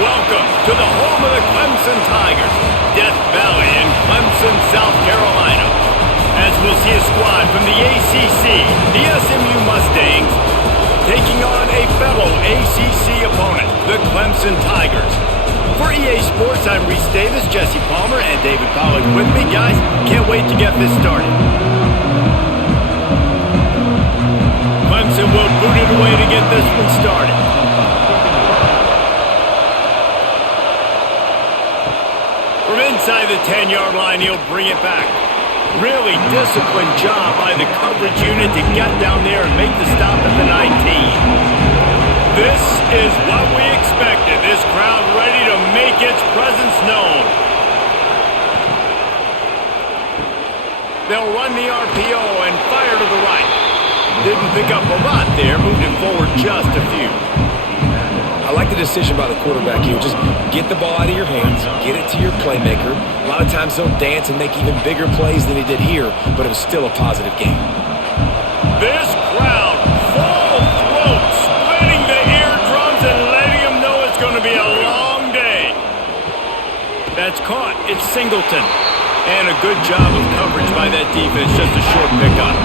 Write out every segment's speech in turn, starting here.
Welcome to the home of the Clemson Tigers, Death Valley in Clemson, South Carolina. As we'll see a squad from the ACC, the SMU Mustangs, taking on a fellow ACC opponent, the Clemson Tigers. For EA Sports, I'm Reese Davis, Jesse Palmer, and David Pollack with me. Guys, can't wait to get this started. Clemson will boot it away to get this one started. From inside the 10-yard line, he'll bring it back. Really disciplined job by the coverage unit to get down there and make the stop at the 19. This is what we expected. This crowd ready to make its presence known. They'll run the RPO and fire to the right. Didn't pick up a lot there, moved it forward just a few. I like the decision by the quarterback here. Just get the ball out of your hands, get it to your playmaker. A lot of times they'll dance and make even bigger plays than he did here, but it was still a positive game. This crowd, full throat, splitting the eardrums and letting them know it's going to be a long day. That's caught. It's Singleton. And a good job of coverage by that defense, just a short pickup.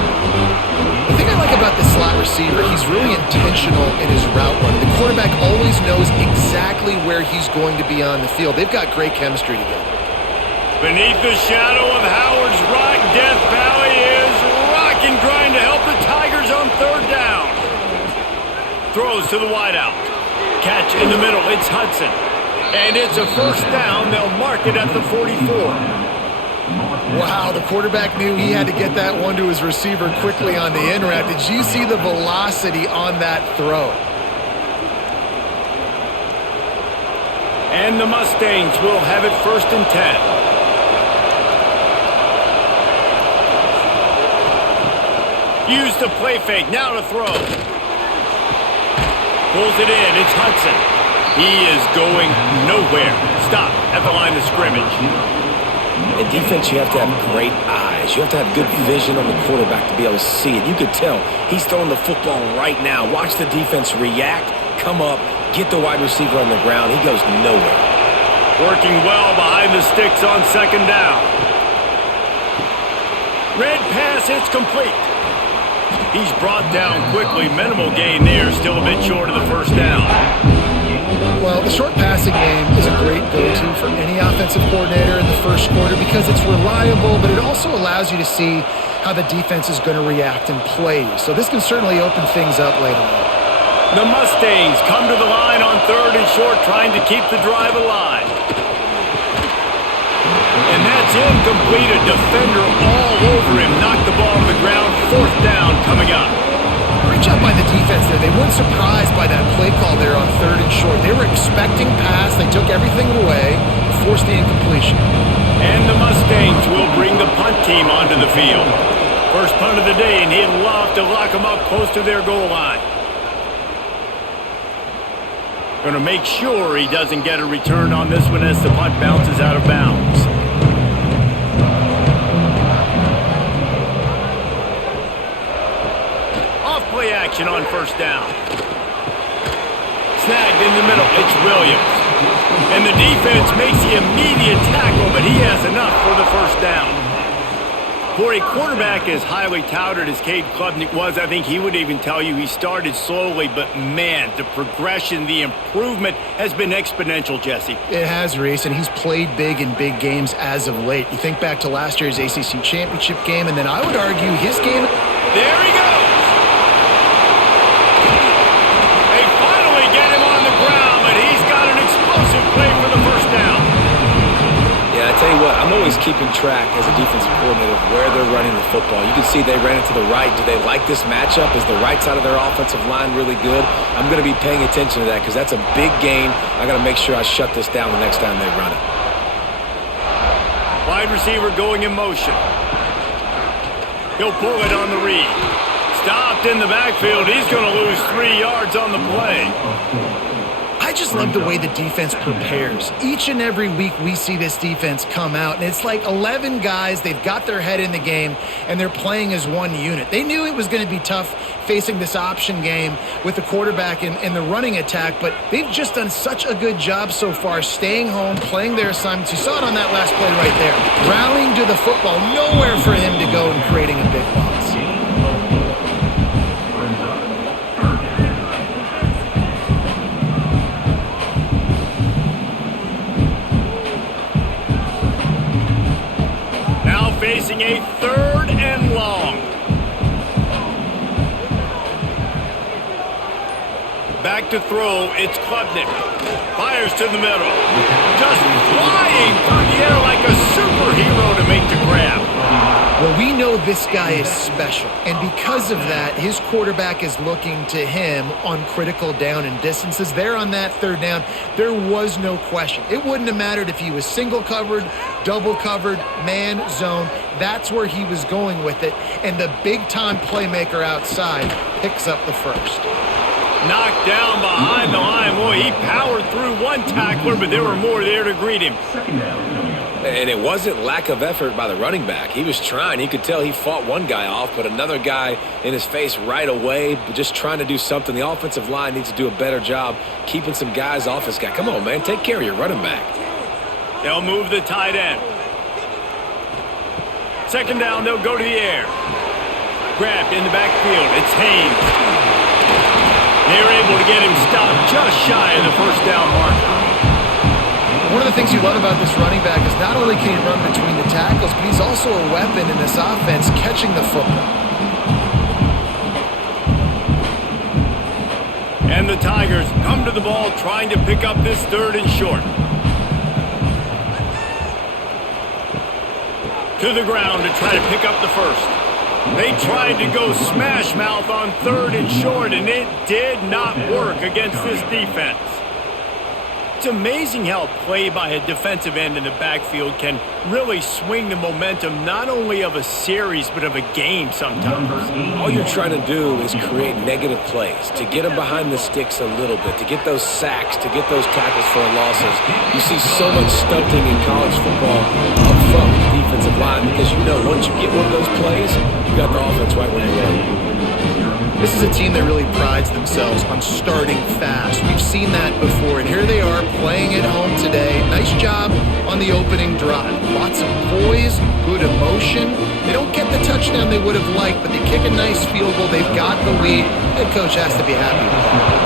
The thing I like about this slot receiver, he's really intentional in his route running. The quarterback always knows exactly where he's going to be on the field. They've got great chemistry together. Beneath the shadow of Howard's Rock, Death Valley is rocking, trying to help the Tigers on third down. Throws to the wideout. Catch in the middle, it's Hudson. And it's a first down. They'll mark it at the 44. Wow, the quarterback knew he had to get that one to his receiver quickly on the in route. Did you see the velocity on that throw? And the Mustangs will have it 1st and 10. Use the play fake, now to throw. Pulls it in, it's Hudson. He is going nowhere. Stop at the line of scrimmage. In defense, you have to have great eyes. You have to have good vision on the quarterback to be able to see it. You could tell he's throwing the football right now. Watch the defense react, come up, get the wide receiver on the ground. He goes nowhere. Working well behind the sticks on 2nd down. Red pass, it's complete. He's brought down quickly. Minimal gain there, still a bit short of the 1st down. Well, the short passing game is a great go-to for any offensive coordinator in the first quarter because it's reliable, but it also allows you to see how the defense is going to react and play. So this can certainly open things up later on. The Mustangs come to the line on 3rd and short, trying to keep the drive alive. And that's incomplete. A defender all over him. Knocked the ball to the ground. 4th down coming up. Great job by the defense there. They weren't surprised by that play call there on 3rd and short. They were expecting pass. They took everything away, forced the incompletion. And the Mustangs will bring the punt team onto the field. First punt of the day, and he'd love to lock them up close to their goal line. Going to make sure he doesn't get a return on this one as the punt bounces out of bounds. Play action on 1st down. Snagged in the middle, it's Williams. And the defense makes the immediate tackle, but he has enough for the 1st down. For a quarterback as highly touted as Cade Klubnik was, I think he would even tell you he started slowly, but man, the progression, the improvement has been exponential, Jesse. It has, Reese, and he's played big in big games as of late. You think back to last year's ACC championship game, and then I would argue his game. There he goes. Play for the 1st down. Yeah, I tell you what, I'm always keeping track as a defensive coordinator of where they're running the football. You can see they ran it to the right. Do they like this matchup? Is the right side of their offensive line really good? I'm going to be paying attention to that because that's a big game. I got to make sure I shut this down the next time they run it. Wide receiver going in motion. He'll pull it on the read. Stopped in the backfield. He's going to lose 3 yards on the play. I just love the way the defense prepares. Each and every week we see this defense come out, and it's like 11 guys, they've got their head in the game, and they're playing as one unit. They knew it was going to be tough facing this option game with the quarterback in the running attack, but they've just done such a good job so far staying home, playing their assignments. You saw it on that last play right there. Rallying to the football, nowhere for him to go and creating a big loss. Facing a 3rd and long. Back to throw, it's Klubnik. Fires to the middle. Just flying through the air like a superhero to make the grab. Well, we know this guy is special, and because of that, his quarterback is looking to him on critical down and distances. There on that 3rd down, there was no question. It wouldn't have mattered if he was single covered, double covered, man, zone. That's where he was going with it, and the big-time playmaker outside picks up the first. Knocked down behind the line. Boy, he powered through one tackler, but there were more there to greet him. And it wasn't lack of effort by the running back. He was trying. He could tell he fought one guy off, but another guy in his face right away, but just trying to do something. The offensive line needs to do a better job keeping some guys off this guy. Come on, man. Take care of your running back. They'll move the tight end. 2nd down, they'll go to the air. Grabbed in the backfield. It's Haynes. They're able to get him stopped just shy of the 1st down marker. One of the things you love about this running back is not only can he run between the tackles, but he's also a weapon in this offense catching the football. And the Tigers come to the ball trying to pick up this 3rd and short. To the ground to try to pick up the first. They tried to go smash mouth on 3rd and short, and it did not work against this defense. It's amazing how play by a defensive end in the backfield can really swing the momentum not only of a series but of a game sometimes. All you're trying to do is create negative plays, to get them behind the sticks a little bit, to get those sacks, to get those tackles for losses. You see so much stunting in college football up front with the defensive line because you know once you get one of those plays, you got the offense right where you want. This is a team that really prides themselves on starting fast. We've seen that before, and here they are playing at home today. Nice job on the opening drive. Lots of poise, good emotion. They don't get the touchdown they would have liked, but they kick a nice field goal. They've got the lead. Head coach has to be happy with that.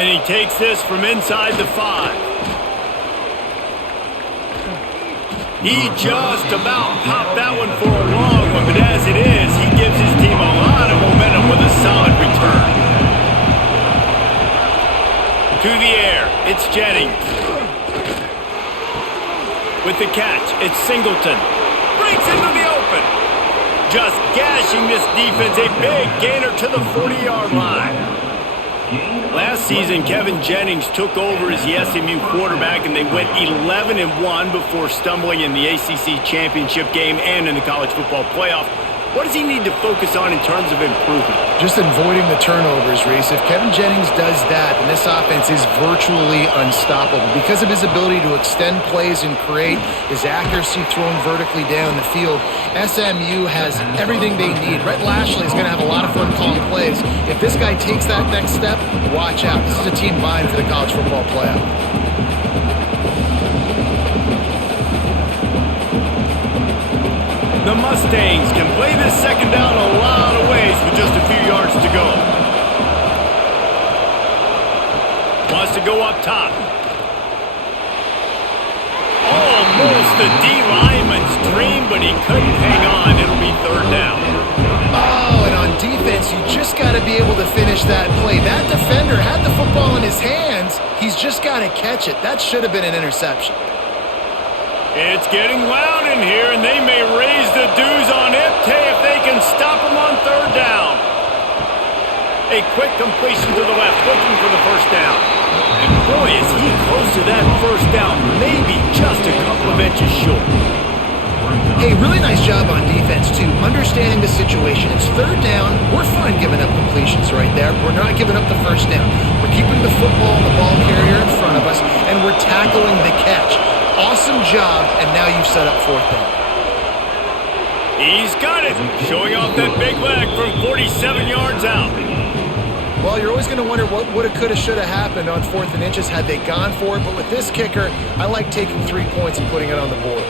And he takes this from inside the 5. He just about popped that one for a long one, but as it is, he gives his team a lot of momentum with a solid return. To the air, it's Jennings. With the catch, it's Singleton. Breaks into the open. Just gashing this defense, a big gainer to the 40-yard line. Last season, Kevin Jennings took over as the SMU quarterback, and they went 11-1 before stumbling in the ACC championship game and in the college football playoff. What does he need to focus on in terms of improvement? Just avoiding the turnovers, Reese. If Kevin Jennings does that, then this offense is virtually unstoppable. Because of his ability to extend plays and create, his accuracy throwing vertically down the field, SMU has everything they need. Rhett Lashley is going to have a lot of fun calling plays. If this guy takes that next step, watch out. This is a team vying for the college football playoff. The Mustangs can play this 2nd down a lot of ways with just a few yards to go. Wants to go up top. Almost a D lineman's dream, but he couldn't hang on. It'll be 3rd down. Oh, and on defense, you just got to be able to finish that play. That defender had the football in his hands. He's just got to catch it. That should have been an interception. It's getting loud in here, and they may raise the dues on Ipte if they can stop him on 3rd down. A quick completion to the left, looking for the 1st down. And boy, is he close to that 1st down, maybe just a couple of inches short. Hey, really nice job on defense, too, understanding the situation. It's third down. We're fine giving up completions right there. We're not giving up the first down. We're keeping the football and the ball carrier in front of us, and we're tackling the catch. Awesome job, and now you've set up fourth down. He's got it, showing off that big leg from 47 yards out. Well, you're always going to wonder what woulda, coulda, shoulda happened on 4th and inches had they gone for it. But with this kicker, I like taking 3 points and putting it on the board.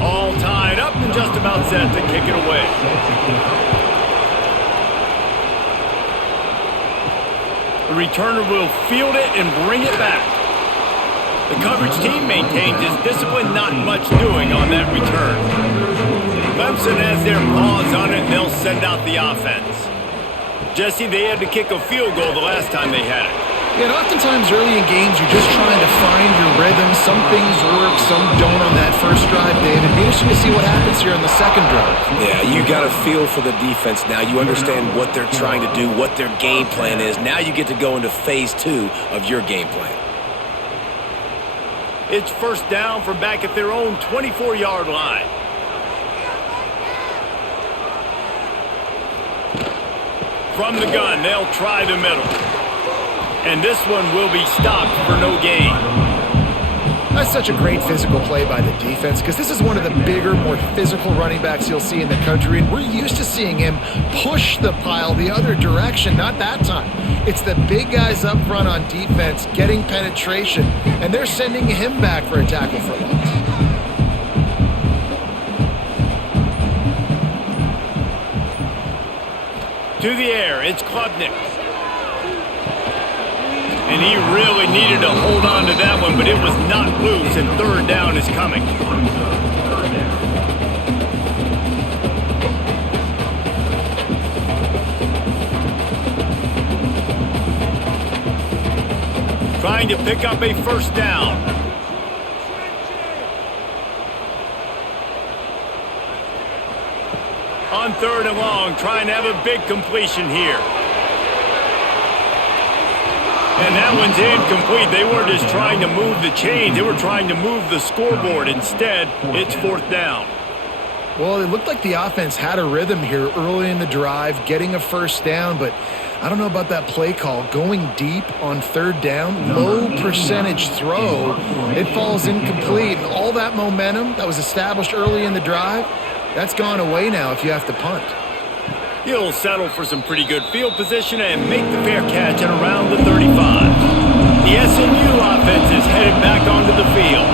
All tied up and just about set to kick it away. The returner will field it and bring it back. The coverage team maintains his discipline, not much doing on that return. Clemson has their paws on it, and they'll send out the offense. Jesse, they had to kick a field goal the last time they had it. Yeah, and oftentimes early in games, you're just trying to find your rhythm. Some things work, some don't on that first drive, David. It'd be interesting to see what happens here on the second drive. Yeah, you got a feel for the defense now. You understand what they're trying to do, what their game plan is. Now you get to go into phase 2 of your game plan. It's first down from back at their own 24-yard line. From the gun, they'll try the middle. And this one will be stopped for no gain. That's such a great physical play by the defense because this is one of the bigger, more physical running backs you'll see in the country, and we're used to seeing him push the pile the other direction. Not that time. It's the big guys up front on defense getting penetration, and they're sending him back for a tackle for loss. To the air, it's Klubnik. And he really needed to hold on to that one, but it was not loose, and third down is coming. Trying to pick up a first down. On 3rd and long, trying to have a big completion here. And that one's incomplete. They weren't just trying to move the chains. They were trying to move the scoreboard. Instead, it's 4th down. Well, it looked like the offense had a rhythm here early in the drive, getting a first down, but I don't know about that play call. Going deep on 3rd down, low percentage throw, it falls incomplete. And all that momentum that was established early in the drive, that's gone away now if you have to punt. He'll settle for some pretty good field position and make the fair catch at around the 35. The SMU offense is headed back onto the field.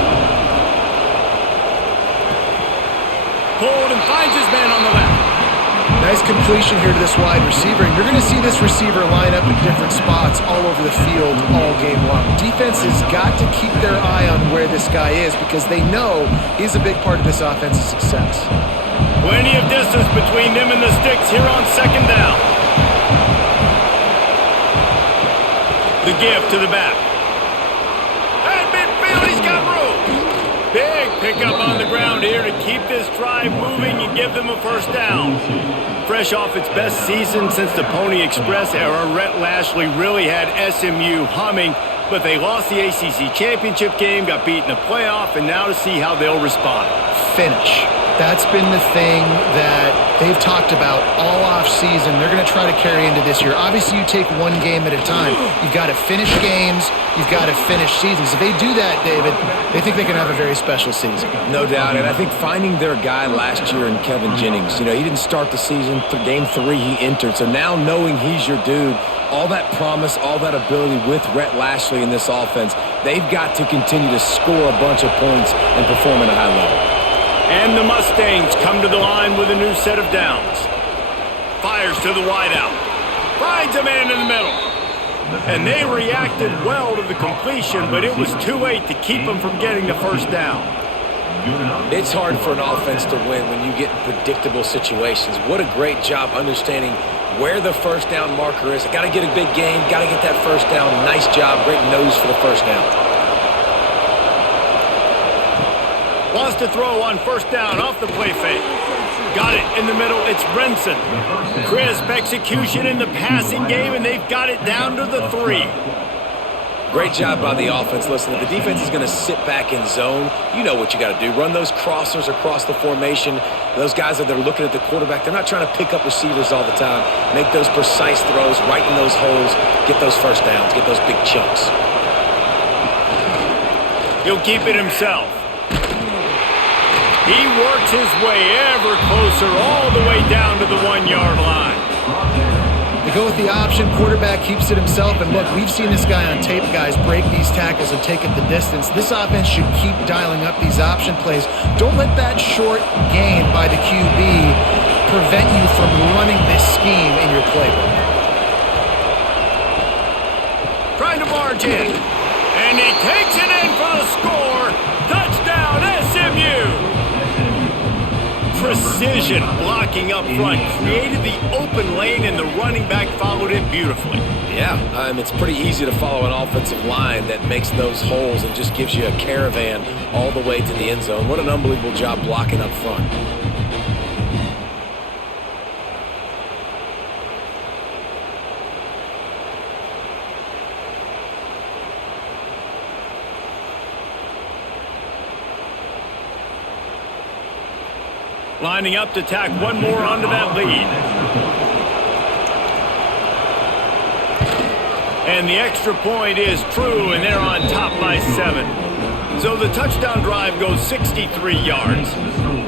Pulled and finds his man on the left. Nice completion here to this wide receiver, and you're going to see this receiver line up in different spots all over the field all game long. Defense has got to keep their eye on where this guy is because they know he's a big part of this offense's success. Plenty of distance between them and the sticks here on 2nd down. The give to the back. At midfield, he's got room. Big pickup on the ground here to keep this drive moving and give them a first down. Fresh off its best season since the Pony Express era, Rhett Lashley really had SMU humming, but they lost the ACC championship game, got beat in the playoff, and now to see how they'll respond. Finish. That's been the thing that they've talked about all offseason. They're going to try to carry into this year. Obviously, you take one game at a time. You've got to finish games. You've got to finish seasons. If they do that, David, they think they can have a very special season. No doubt, and I think finding their guy last year in Kevin Jennings, he didn't start the season. Game 3, he entered. So now knowing he's your dude, all that promise, all that ability with Rhett Lashley in this offense, they've got to continue to score a bunch of points and perform at a high level. And the Mustangs come to the line with a new set of downs. Fires to the wideout. Finds a man in the middle. And they reacted well to the completion, but it was too late to keep them from getting the first down. It's hard for an offense to win when you get in predictable situations. What a great job understanding where the first down marker is. Got to get a big gain, got to get that first down. Nice job, great nose for the first down. Wants to throw on first down off the play fake. Got it in the middle. It's Brinson. Crisp execution in the passing game, and they've got it down to the 3. Great job by the offense. Listen, if the defense is going to sit back in zone, you know what you got to do. Run those crossers across the formation. Those guys that are looking at the quarterback, they're not trying to pick up receivers all the time. Make those precise throws right in those holes. Get those first downs. Get those big chunks. He'll keep it himself. He works his way ever closer all the way down to the 1-yard line. They go with the option. Quarterback keeps it himself. And look, we've seen this guy on tape, guys, break these tackles and take it the distance. This offense should keep dialing up these option plays. Don't let that short gain by the QB prevent you from running this scheme in your playbook. Trying to barge in. And he takes it in for the score. Touchdown, SMU. Precision blocking up front created the open lane, and the running back followed it beautifully. Yeah, it's pretty easy to follow an offensive line that makes those holes and just gives you a caravan all the way to the end zone. What an unbelievable job blocking up front. Lining up to tack one more onto that lead. And the extra point is true, and they're on top by 7. So the touchdown drive goes 63 yards,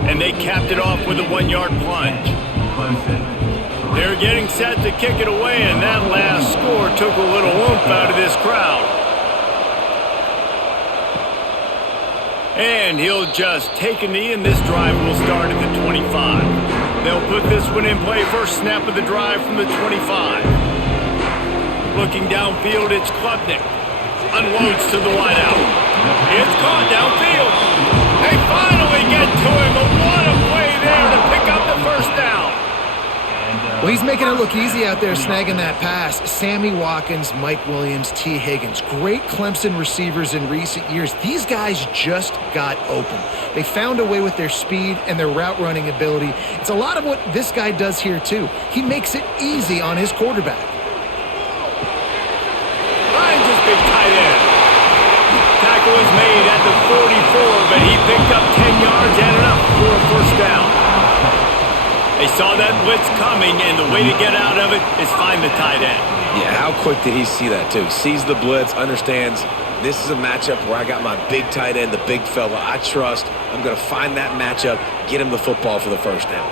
and they capped it off with a 1-yard plunge. They're getting set to kick it away, and that last score took a little oomph out of this crowd. And he'll just take a knee, and this drive will start at the 25. They'll put this one in play. First snap of the drive from the 25. Looking downfield, it's Klubnik. Unloads to the wideout. It's caught downfield. They finally get to him, but what a play there to pick up the first down. Well, he's making it look easy out there, snagging that pass. Sammy Watkins, Mike Williams, T. Higgins. Great Clemson receivers in recent years. These guys just got open. They found a way with their speed and their route running ability. It's a lot of what this guy does here, too. He makes it easy on his quarterback. Finds his big tight end. Tackle is made at the 44, but he picked up 10 yards and enough for a first down. They saw that blitz coming, and the way to get out of it is find the tight end. Yeah, how quick did he see that, too? Sees the blitz, understands this is a matchup where I got my big tight end, the big fella I trust. I'm going to find that matchup, get him the football for the first down.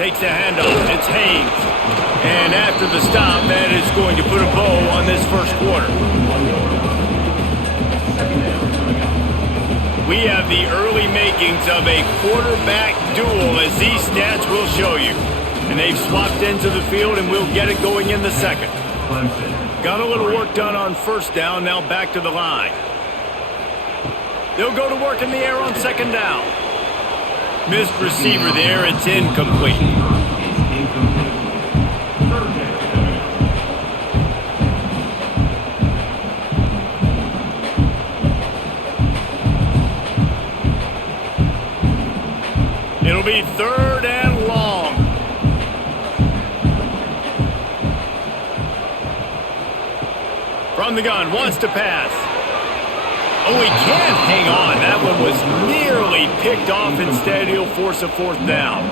Takes the handoff. It's Haynes. And after the stop, that is going to put a bow on this first quarter. We have the early makings of a quarterback duel, as these stats will show you. And they've swapped into the field, and we'll get it going in the second. Got a little work done on first down, now back to the line. They'll go to work in the air on second down. Missed receiver there, it's incomplete. It'll be third and long. From the gun, wants to pass. Oh, he can't hang on. That one was nearly picked off. Instead, he'll force a fourth down.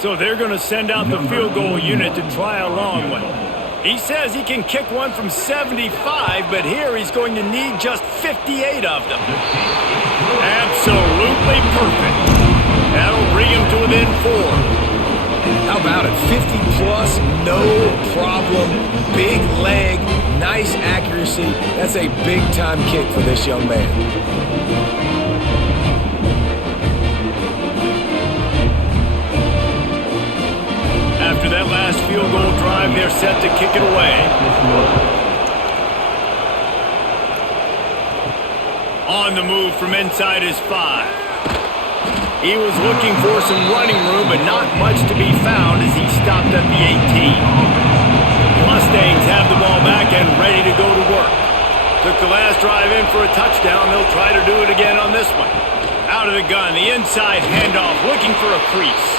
So they're going to send out the field goal unit to try a long one. He says he can kick one from 75, but here he's going to need just 58 of them. Absolutely perfect. That'll bring him to within 4. How about it? 50-plus, no problem. Big leg, nice accuracy. That's a big-time kick for this young man. After that last field goal drive, they're set to kick it away. On the move from inside his 5. He was looking for some running room, but not much to be found as he stopped at the 18. Mustangs have the ball back and ready to go to work. Took the last drive in for a touchdown. They'll try to do it again on this one. Out of the gun, the inside handoff, looking for a crease.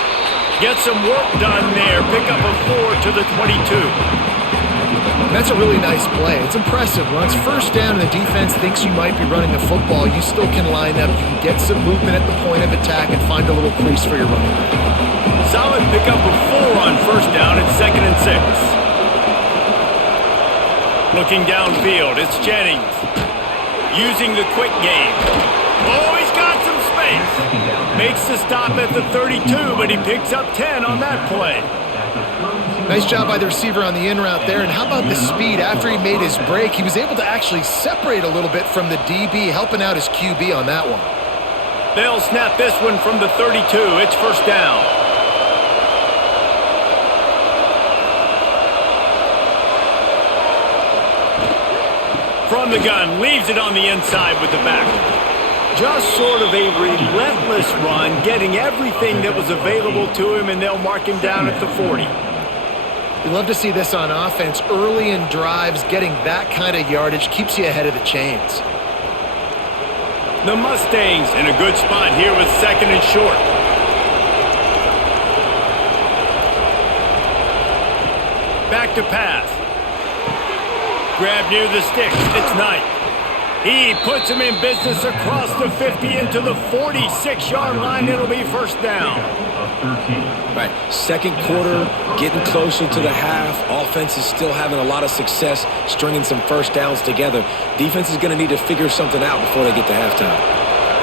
Get some work done there. Pick up a 4 to the 22. That's a really nice play. It's impressive. When it's first down and the defense thinks you might be running the football, you still can line up. You can get some movement at the point of attack and find a little crease for your running back. Solid pick up of 4 on first down. It's 2nd and 6. Looking downfield, it's Jennings. Using the quick game. Oh, he's got some space. Makes the stop at the 32, but he picks up 10 on that play. Nice job by the receiver on the in route there. And how about the speed? After he made his break, he was able to actually separate a little bit from the DB, helping out his QB on that one. They'll snap this one from the 32. It's first down. From the gun, leaves it on the inside with the back. Just sort of a relentless run, getting everything that was available to him, and they'll mark him down at the 40. You love to see this on offense. Early in drives, getting that kind of yardage keeps you ahead of the chains. The Mustangs in a good spot here with 2nd and short. Back to pass. Grab near the sticks. It's Knight. He puts him in business across the 50 into the 46-yard line. It'll be first down. Right, second quarter, getting closer to the half. Offense is still having a lot of success stringing some first downs together. Defense is going to need to figure something out before they get to halftime.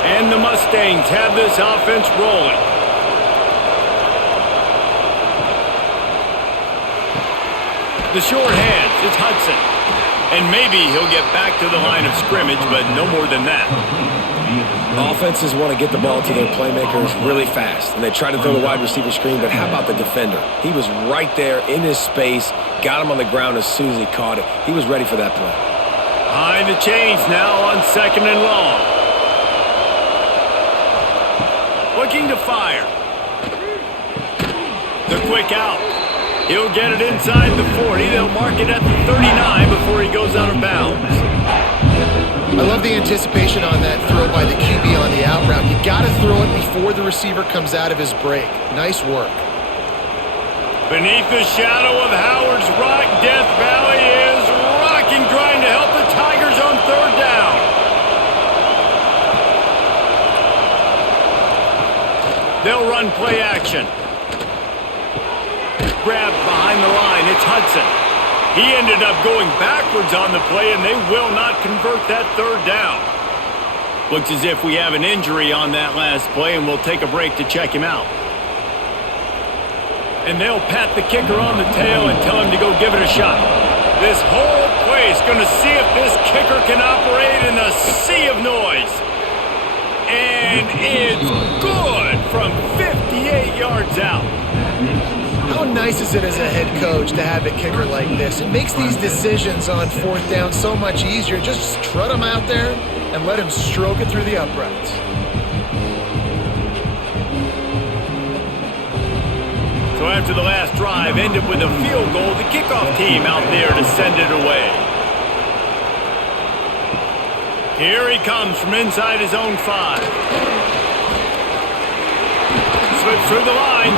And the Mustangs have this offense rolling. The short hands, it's Hudson. And maybe he'll get back to the line of scrimmage, but no more than that. Offenses want to get the ball to their playmakers really fast, and they try to throw the wide receiver screen, but how about the defender? He was right there in his space, got him on the ground as soon as he caught it. He was ready for that play. Behind the chains now on 2nd and long. Looking to fire. The quick out. He'll get it inside the 40. They'll mark it at the 39 before he goes out of bounds. I love the anticipation on that throw by the QB on the out route. You got to throw it before the receiver comes out of his break. Nice work. Beneath the shadow of Howard's Rock, Death Valley is rocking, trying to help the Tigers on 3rd down. They'll run play action. Grab behind the line, it's Hudson. He ended up going backwards on the play, and they will not convert that 3rd down. Looks as if we have an injury on that last play, and we'll take a break to check him out. And they'll pat the kicker on the tail and tell him to go give it a shot. This whole place going to see if this kicker can operate in a sea of noise. And it's good from 58 yards out. How nice is it as a head coach to have a kicker like this? It makes these decisions on 4th down so much easier. Just strut him out there and let him stroke it through the uprights. So after the last drive ended with a field goal, the kickoff team out there to send it away. Here he comes from inside his own 5. Slips through the line.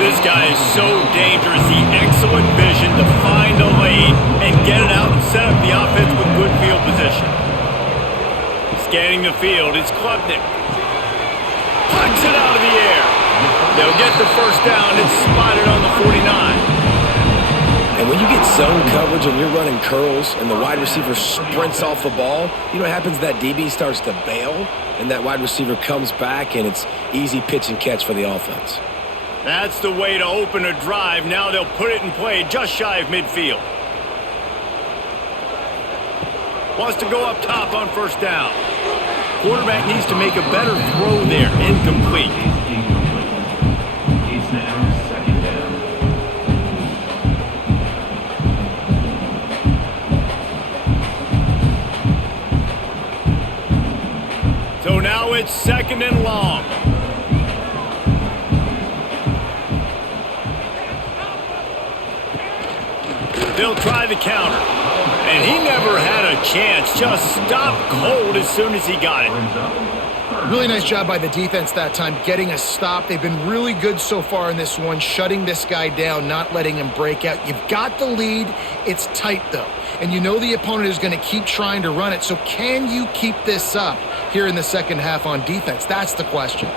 This guy is so dangerous. He excellent vision to find a lane and get it out and set up the offense with good field position. Scanning the field, it's Klubnik. Pucks it out of the air. They'll get the first down. It's spotted on the 49. And when you get zone coverage and you're running curls and the wide receiver sprints off the ball, you know what happens? That DB starts to bail, and that wide receiver comes back, and it's easy pitch and catch for the offense. That's the way to open a drive. Now they'll put it in play just shy of midfield. Wants to go up top on first down. Quarterback needs to make a better throw there. Incomplete. It's now 2nd down. So now it's 2nd and long. They'll try the counter. And he never had a chance. Just stopped cold as soon as he got it. Really nice job by the defense that time, getting a stop. They've been really good so far in this one, shutting this guy down, not letting him break out. You've got the lead. It's tight, though. And you know the opponent is going to keep trying to run it. So can you keep this up here in the second half on defense? That's the question.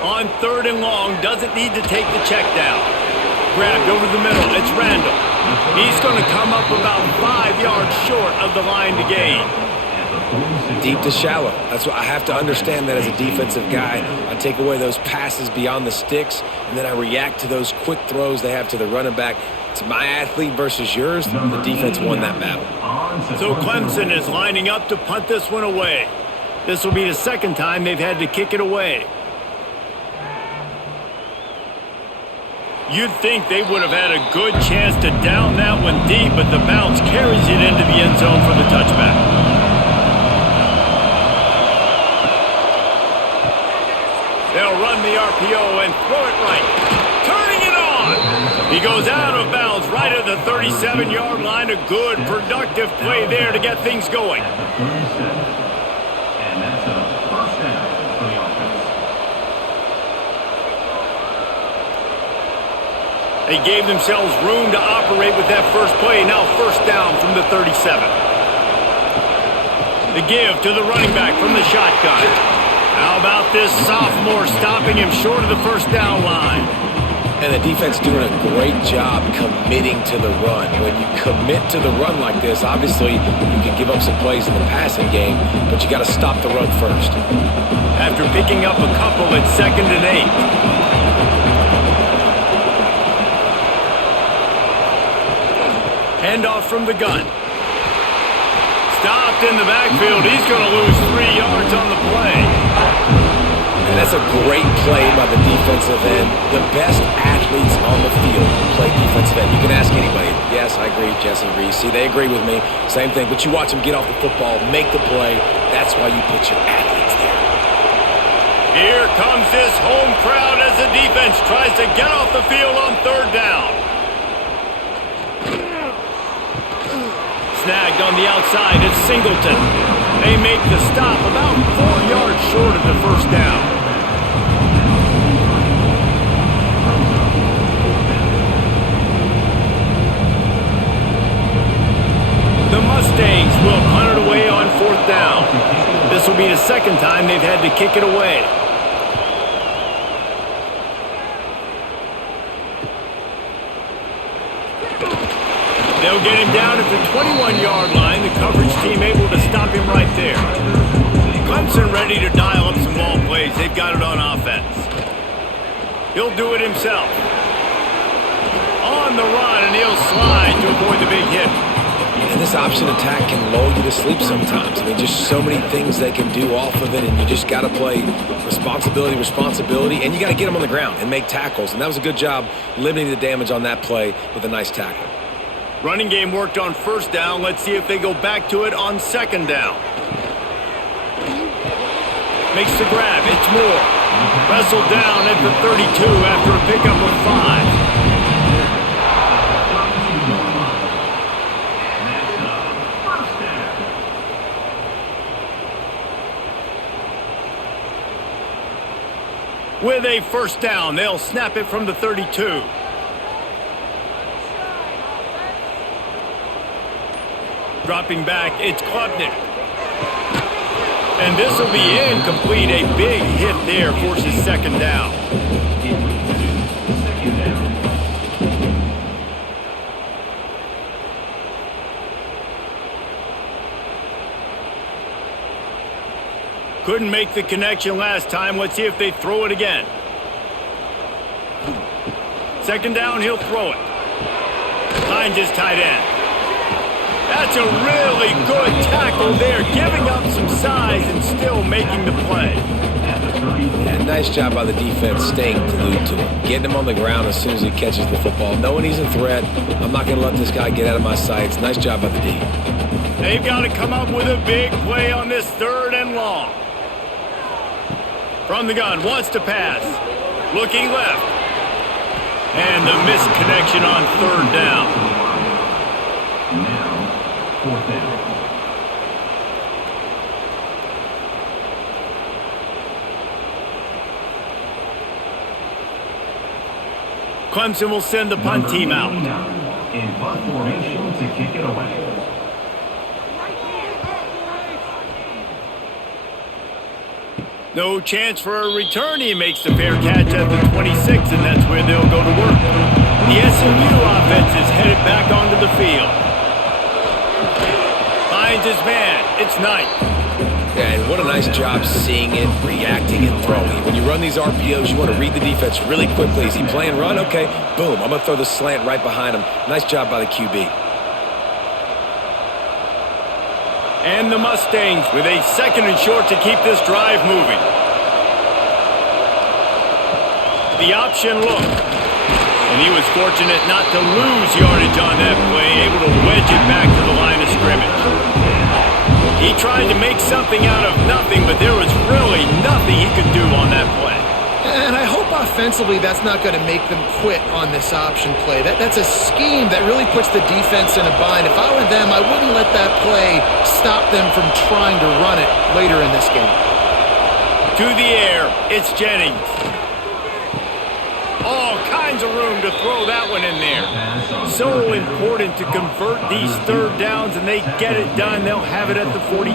On 3rd and long, doesn't need to take the check down. Grabbed over the middle, it's Randall. He's going to come up about 5 yards short of the line to gain. Deep to shallow. That's what I have to understand that as a defensive guy. I take away those passes beyond the sticks, and then I react to those quick throws they have to the running back. It's my athlete versus yours. The defense won that battle. So Clemson is lining up to punt this one away. This will be the second time they've had to kick it away. You'd think they would have had a good chance to down that one deep, but the bounce carries it into the end zone for the touchback. They'll run the RPO and throw it right. Turning it on! He goes out of bounds right at the 37-yard line. A good, productive play there to get things going. They gave themselves room to operate with that first play. Now 1st down from the 37. The give to the running back from the shotgun. How about this sophomore stopping him short of the 1st down line? And the defense doing a great job committing to the run. When you commit to the run like this, obviously you can give up some plays in the passing game, but you got to stop the run first. After picking up a couple at 2nd and 8. Handoff from the gun. Stopped in the backfield. He's going to lose 3 yards on the play. And that's a great play by the defensive end. The best athletes on the field play defensive end. You can ask anybody. Yes, I agree, Jesse Reese. See, they agree with me. Same thing. But you watch them get off the football, make the play. That's why you put your athletes there. Here comes this home crowd as the defense tries to get off the field on 3rd down. Snagged on the outside, it's Singleton. They make the stop about 4 yards short of the 1st down. The Mustangs will punt it away on 4th down. This will be the second time they've had to kick it away. They'll get him down at the 21-yard line. The coverage team able to stop him right there. Clemson ready to dial up some ball plays. They've got it on offense. He'll do it himself. On the run, and he'll slide to avoid the big hit. And this option attack can lull you to sleep sometimes. I mean, just so many things they can do off of it, and you just got to play responsibility, and you got to get them on the ground and make tackles. And that was a good job limiting the damage on that play with a nice tackle. Running game worked on 1st down. Let's see if they go back to it on 2nd down. Makes the grab. It's Moore. Wrestled down at the 32 after a pickup of 5. With a 1st down, they'll snap it from the 32. Dropping back, it's Klubnik. And this will be incomplete. A big hit there forces 2nd down. Couldn't make the connection last time. Let's see if they throw it again. 2nd down, he'll throw it. Finds his tight end. That's a really good tackle there, giving up some size and still making the play. Yeah, nice job by the defense staying glued to him, getting him on the ground as soon as he catches the football, knowing he's a threat. I'm not going to let this guy get out of my sights. Nice job by the D. They've got to come up with a big play on this 3rd and long. From the gun, wants to pass. Looking left. And the missed connection on 3rd down. Now, fourth down. Clemson will send the punt team out. In punt formation to kick it away. No chance for a return. He makes the fair catch at the 26, and that's where they'll go to work. The SMU offense is headed back onto the field. Finds his man. It's Knight. Yeah, and what a nice job seeing it, reacting, and throwing. When you run these RPOs, you want to read the defense really quickly. Is he playing run? Okay, boom. I'm going to throw the slant right behind him. Nice job by the QB. And the Mustangs with a second and short to keep this drive moving. The option look. And he was fortunate not to lose yardage on that play, able to wedge it back to the line of scrimmage. He tried to make something out of nothing, but there was really nothing he could do on that play. And I hope offensively that's not going to make them quit on this option play. That's a scheme that really puts the defense in a bind. If I were them, I wouldn't let that play stop them from trying to run it later in this game. To the air, it's Jennings. All kinds of room to throw that one in there. So important to convert these third downs, and they get it done. They'll have it at the 42.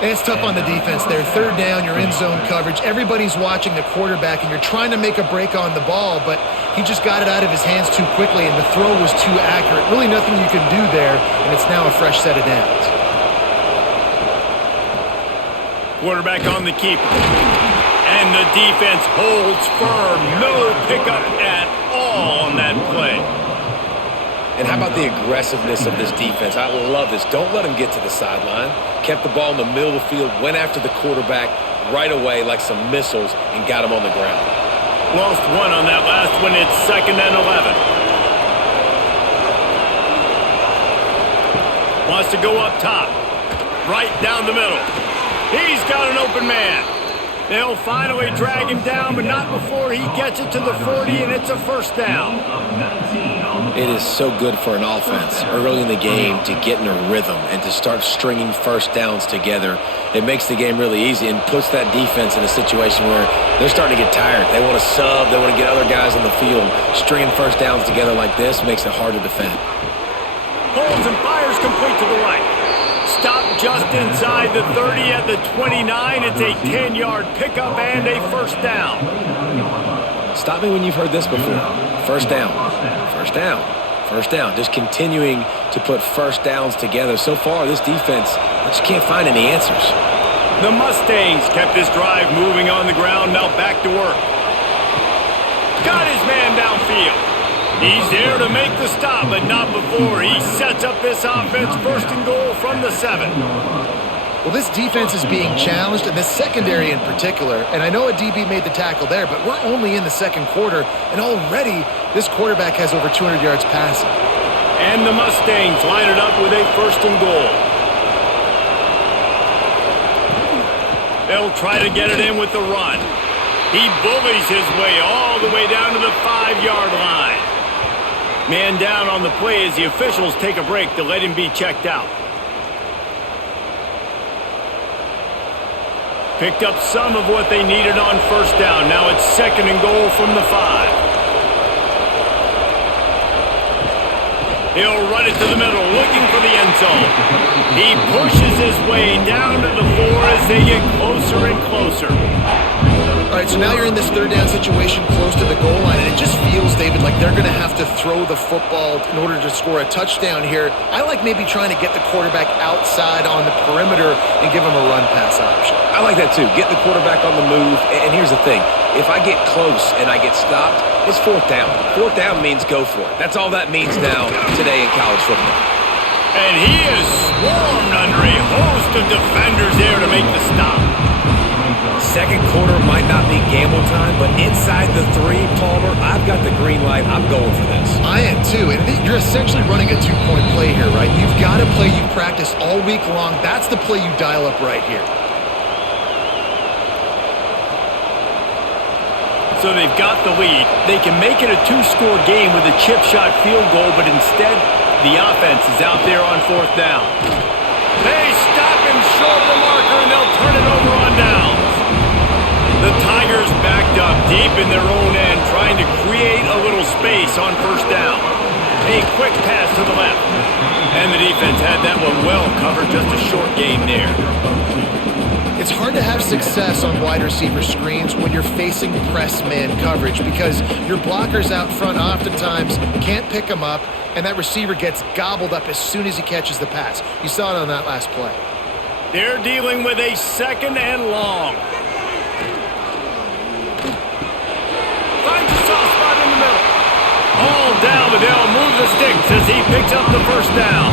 It's tough on the defense there. Third down, you're in zone coverage. Everybody's watching the quarterback, and you're trying to make a break on the ball, but he just got it out of his hands too quickly, and the throw was too accurate. Really nothing you can do there, and it's now a fresh set of downs. Quarterback on the keeper. And the defense holds firm. No pickup at all on that play. And how about the aggressiveness of this defense? I love this. Don't let him get to the sideline. Kept the ball in the middle of the field, went after the quarterback right away like some missiles and got him on the ground. Lost one on that last one. It's 2nd and 11. Wants to go up top. Right down the middle. He's got an open man. They'll finally drag him down, but not before he gets it to the 40, and it's a first down. It is so good for an offense early in the game to get in a rhythm and to start stringing first downs together. It makes the game really easy and puts that defense in a situation where they're starting to get tired. They want to sub. They want to get other guys on the field. Stringing first downs together like this makes it hard to defend. Holds and fires complete to the right. Stop just inside the 30 at the 29. It's a 10-yard pickup and a first down. Stop me when you've heard this before. First down. First down. First down. Just continuing to put first downs together. So far, this defense, I just can't find any answers. The Mustangs kept this drive moving on the ground. Now back to work. Got his man downfield. He's there to make the stop, but not before he sets up this offense 1st and goal from the 7. Well, this defense is being challenged, and the secondary in particular. And I know a DB made the tackle there, but we're only in the second quarter, and already this quarterback has over 200 yards passing. And the Mustangs line it up with a 1st and goal. They'll try to get it in with the run. He bullies his way all the way down to the 5-yard line. Man down on the play as the officials take a break to let him be checked out. Picked up some of what they needed on first down. Now it's 2nd and goal from the 5. He'll run it to the middle, looking for the end zone. He pushes his way down to the 4 as they get closer and closer. All right, so now you're in this third down situation close to the goal line, and it just feels, David, like they're going to have to throw the football in order to score a touchdown here. I like maybe trying to get the quarterback outside on the perimeter and give him a run-pass option. I like that too. Get the quarterback on the move. And here's the thing. If I get close and I get stopped, it's 4th down. 4th down means go for it. That's all that means now today in college football. And he is swarmed under a host of defenders there to make the stop. Second quarter might not be gamble time, but inside the 3, Palmer, I've got the green light. I'm going for this. I am too, and you're essentially running a 2-point play here, right? You've got a play you practice all week long. That's the play you dial up right here. So they've got the lead. They can make it a 2-score game with a chip shot field goal, but instead The offense is out there on 4th down. They stop him short of the marker, and they'll turn it over on downs. The Tigers backed up deep in their own end, trying to create a little space on 1st down. A quick pass to the left. And the defense had that one well covered, just a short gain there. It's hard to have success on wide receiver screens when you're facing press man coverage because your blockers out front oftentimes can't pick them up, and that receiver gets gobbled up as soon as he catches the pass. You saw it on that last play. They're dealing with a 2nd and long. Finds a soft spot in the middle. All down, but they'll move the sticks as he picks up the 1st down.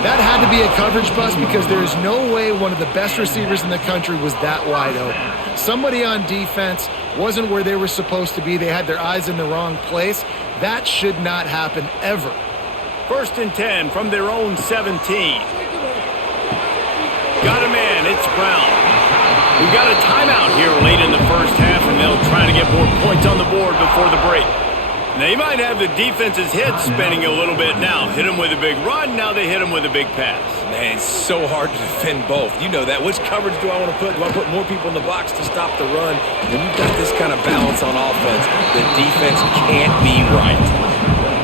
That had to be a coverage bust because there is no way one of the best receivers in the country was that wide open. Somebody on defense wasn't where they were supposed to be. They had their eyes in the wrong place. That should not happen ever. 1st and 10 from their own 17. Got a man, it's Brown. We've got a timeout here late in the 1st half, and they'll try to get more points on the board before the break. They might have the defense's head spinning a little bit now. Hit them with a big run, now they hit them with a big pass. Man, it's so hard to defend both. You know that. Which coverage do I want to put? Do I put more people in the box to stop the run? When you've got this kind of balance on offense, the defense can't be right.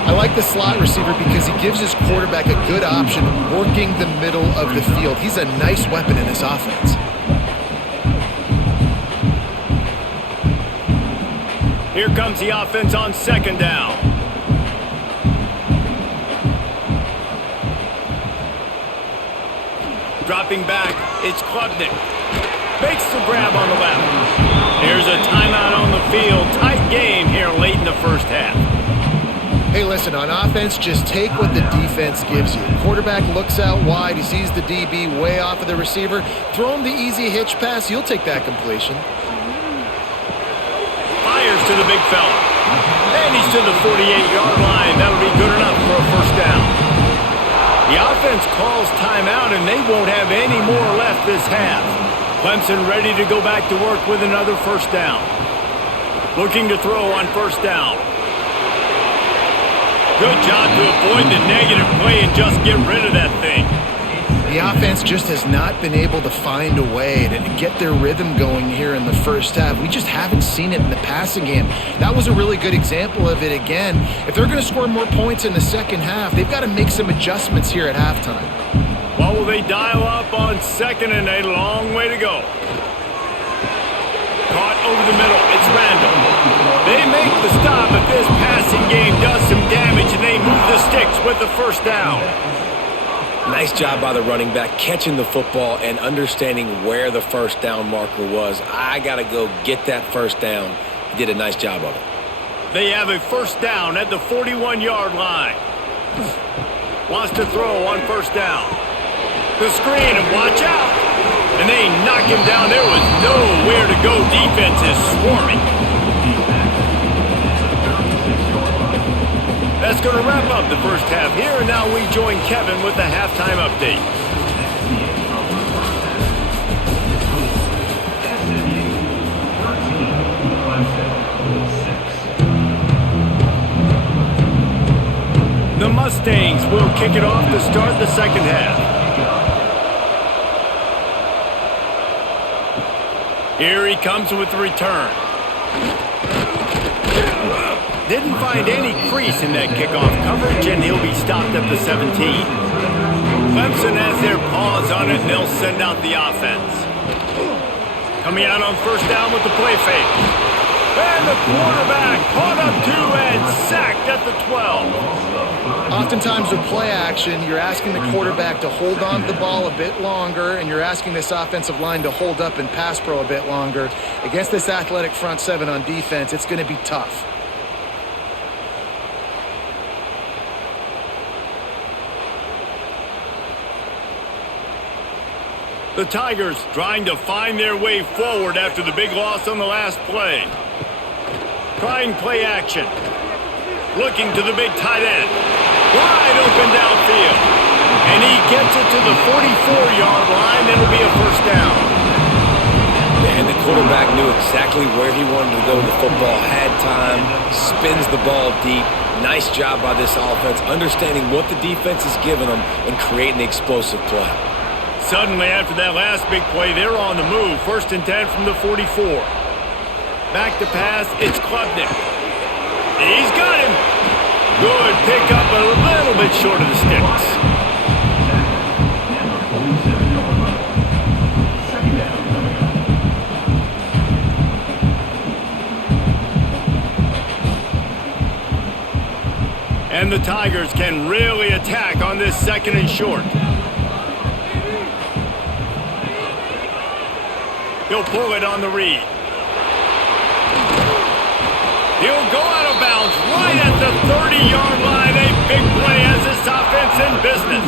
I like the slot receiver because he gives his quarterback a good option working the middle of the field. He's a nice weapon in this offense. Here comes the offense on 2nd down. Dropping back, it's Klubnik. Makes the grab on the left. Here's a timeout on the field. Tight game here late in the 1st half. Hey, listen, on offense, just take what the defense gives you. Quarterback looks out wide. He sees the DB way off of the receiver. Throw him the easy hitch pass. You'll take that completion. Fires to the big fella. And he's to the 48-yard line. That'll be good enough for a 1st down. The offense calls timeout, and they won't have any more left this half. Clemson ready to go back to work with another 1st down. Looking to throw on 1st down. Good job to avoid the negative play and just get rid of that thing. The offense just has not been able to find a way to get their rhythm going here in the 1st half. We just haven't seen it in the passing game. That was a really good example of it again. If they're going to score more points in the 2nd half, they've got to make some adjustments here at halftime. Well, will they dial up on 2nd and a long way to go? Caught over the middle. It's Randall. They make the stop, but this passing game does some damage, and they move the sticks with the 1st down. Nice job by the running back, catching the football and understanding where the 1st down marker was. I got to go get that 1st down. He did a nice job of it. They have a 1st down at the 41-yard line. Wants to throw on 1st down. The screen, and watch out. And they knock him down. There was nowhere to go. Defense is swarming. That's going to wrap up the 1st half here, and now we join Kevin with the halftime update. The Mustangs will kick it off to start the 2nd half. Here he comes with the return. Didn't find any crease in that kickoff coverage, and he'll be stopped at the 17. Clemson has their paws on it, and they'll send out the offense. Coming out on 1st down with the play fake. And the quarterback caught up to and sacked at the 12. Oftentimes with play action, you're asking the quarterback to hold on to the ball a bit longer, and you're asking this offensive line to hold up and pass pro a bit longer. Against this athletic front 7 on defense, it's going to be tough. The Tigers trying to find their way forward after the big loss on the last play. Trying play action. Looking to the big tight end. Wide open downfield. And he gets it to the 44-yard line. It'll be a 1st down. And the quarterback knew exactly where he wanted to go with the football, had time, spins the ball deep, Nice job by this offense, understanding what the defense is giving them and creating the explosive play. Suddenly, after that last big play, they're on the move. 1st and 10 from the 44. Back to pass, it's Klubnik. He's got him. Good pickup, a little bit short of the sticks. And the Tigers can really attack on this 2nd and short. He'll pull it on the read. He'll go out of bounds right at the 30-yard line. A big play as this offense in business.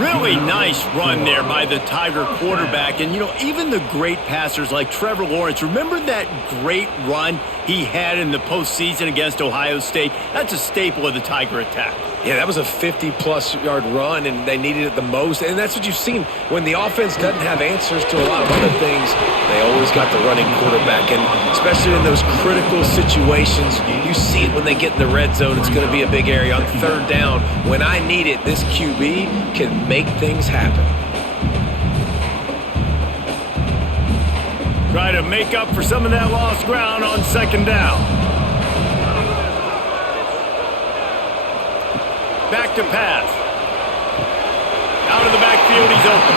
Really nice run there by the Tiger quarterback. And, you know, even the great passers like Trevor Lawrence, remember that great run he had in the postseason against Ohio State? That's a staple of the Tiger attack. Yeah, that was a 50-plus yard run, and they needed it the most. And that's what you've seen. When the offense doesn't have answers to a lot of other things, they always got the running quarterback. And especially in those critical situations, you see it when they get in the red zone. It's going to be a big area on 3rd down. When I need it, this QB can make things happen. Try to make up for some of that lost ground on 2nd down. Back to pass. Out of the backfield, he's open.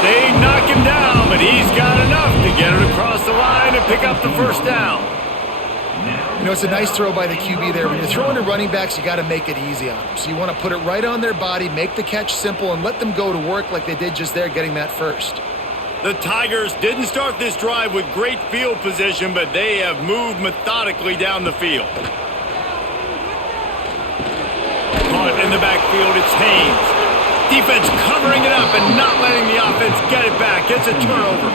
They knock him down, but he's got enough to get it across the line and pick up the 1st down. You know, it's a nice throw by the QB there. When you're throwing to running backs, you got to make it easy on them. So you want to put it right on their body, make the catch simple, and let them go to work like they did just there, getting that first. The Tigers didn't start this drive with great field position, but they have moved methodically down the field. Caught in the backfield, it's Haynes. Defense covering it up and not letting the offense get it back. It's a turnover.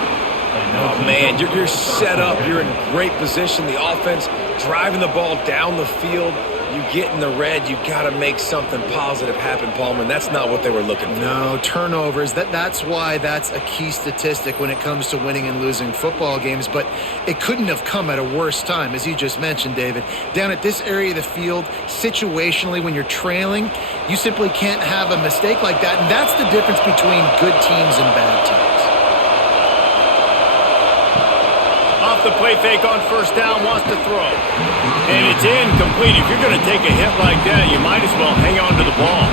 Oh, man, you're set up. You're in great position. The offense driving the ball down the field. You get in the red, you got to make something positive happen, Palmer, and that's not what they were looking for. No, turnovers. That's why that's a key statistic when it comes to winning and losing football games, but it couldn't have come at a worse time, as you just mentioned, David. Down at this area of the field, situationally, when you're trailing, you simply can't have a mistake like that, and that's the difference between good teams and bad teams. Off the play fake on 1st down, wants to throw. And it's incomplete. If you're going to take a hit like that, you might as well hang on to the ball.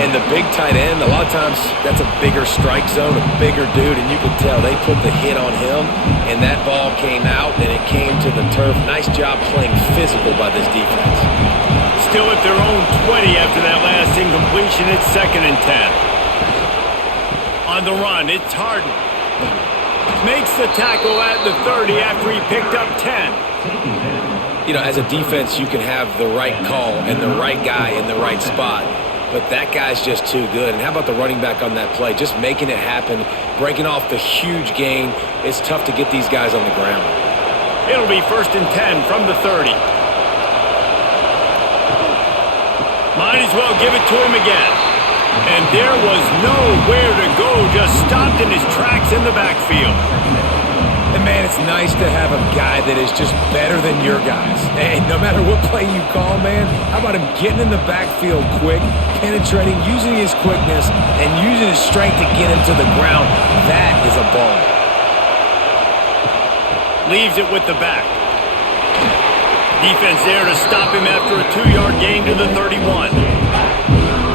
And the big tight end, a lot of times that's a bigger strike zone, a bigger dude, and you can tell they put the hit on him, and that ball came out, and it came to the turf. Nice job playing physical by this defense. Still at their own 20 after that last incompletion. It's 2nd and 10. On the run, it's Harden. Makes the tackle at the 30 after he picked up 10. You know, as a defense, you can have the right call and the right guy in the right spot, but that guy's just too good. And how about the running back on that play? Just making it happen, breaking off the huge gain. It's tough to get these guys on the ground. It'll be 1st and 10 from the 30. Might as well give it to him again. And there was nowhere to go, just stopped in his tracks in the backfield. And, man, it's nice to have a guy that is just better than your guys. And no matter what play you call, man, how about him getting in the backfield quick, penetrating, using his quickness, and using his strength to get him to the ground? That is a ball. Leaves it with the back. Defense there to stop him after a 2-yard gain to the 31.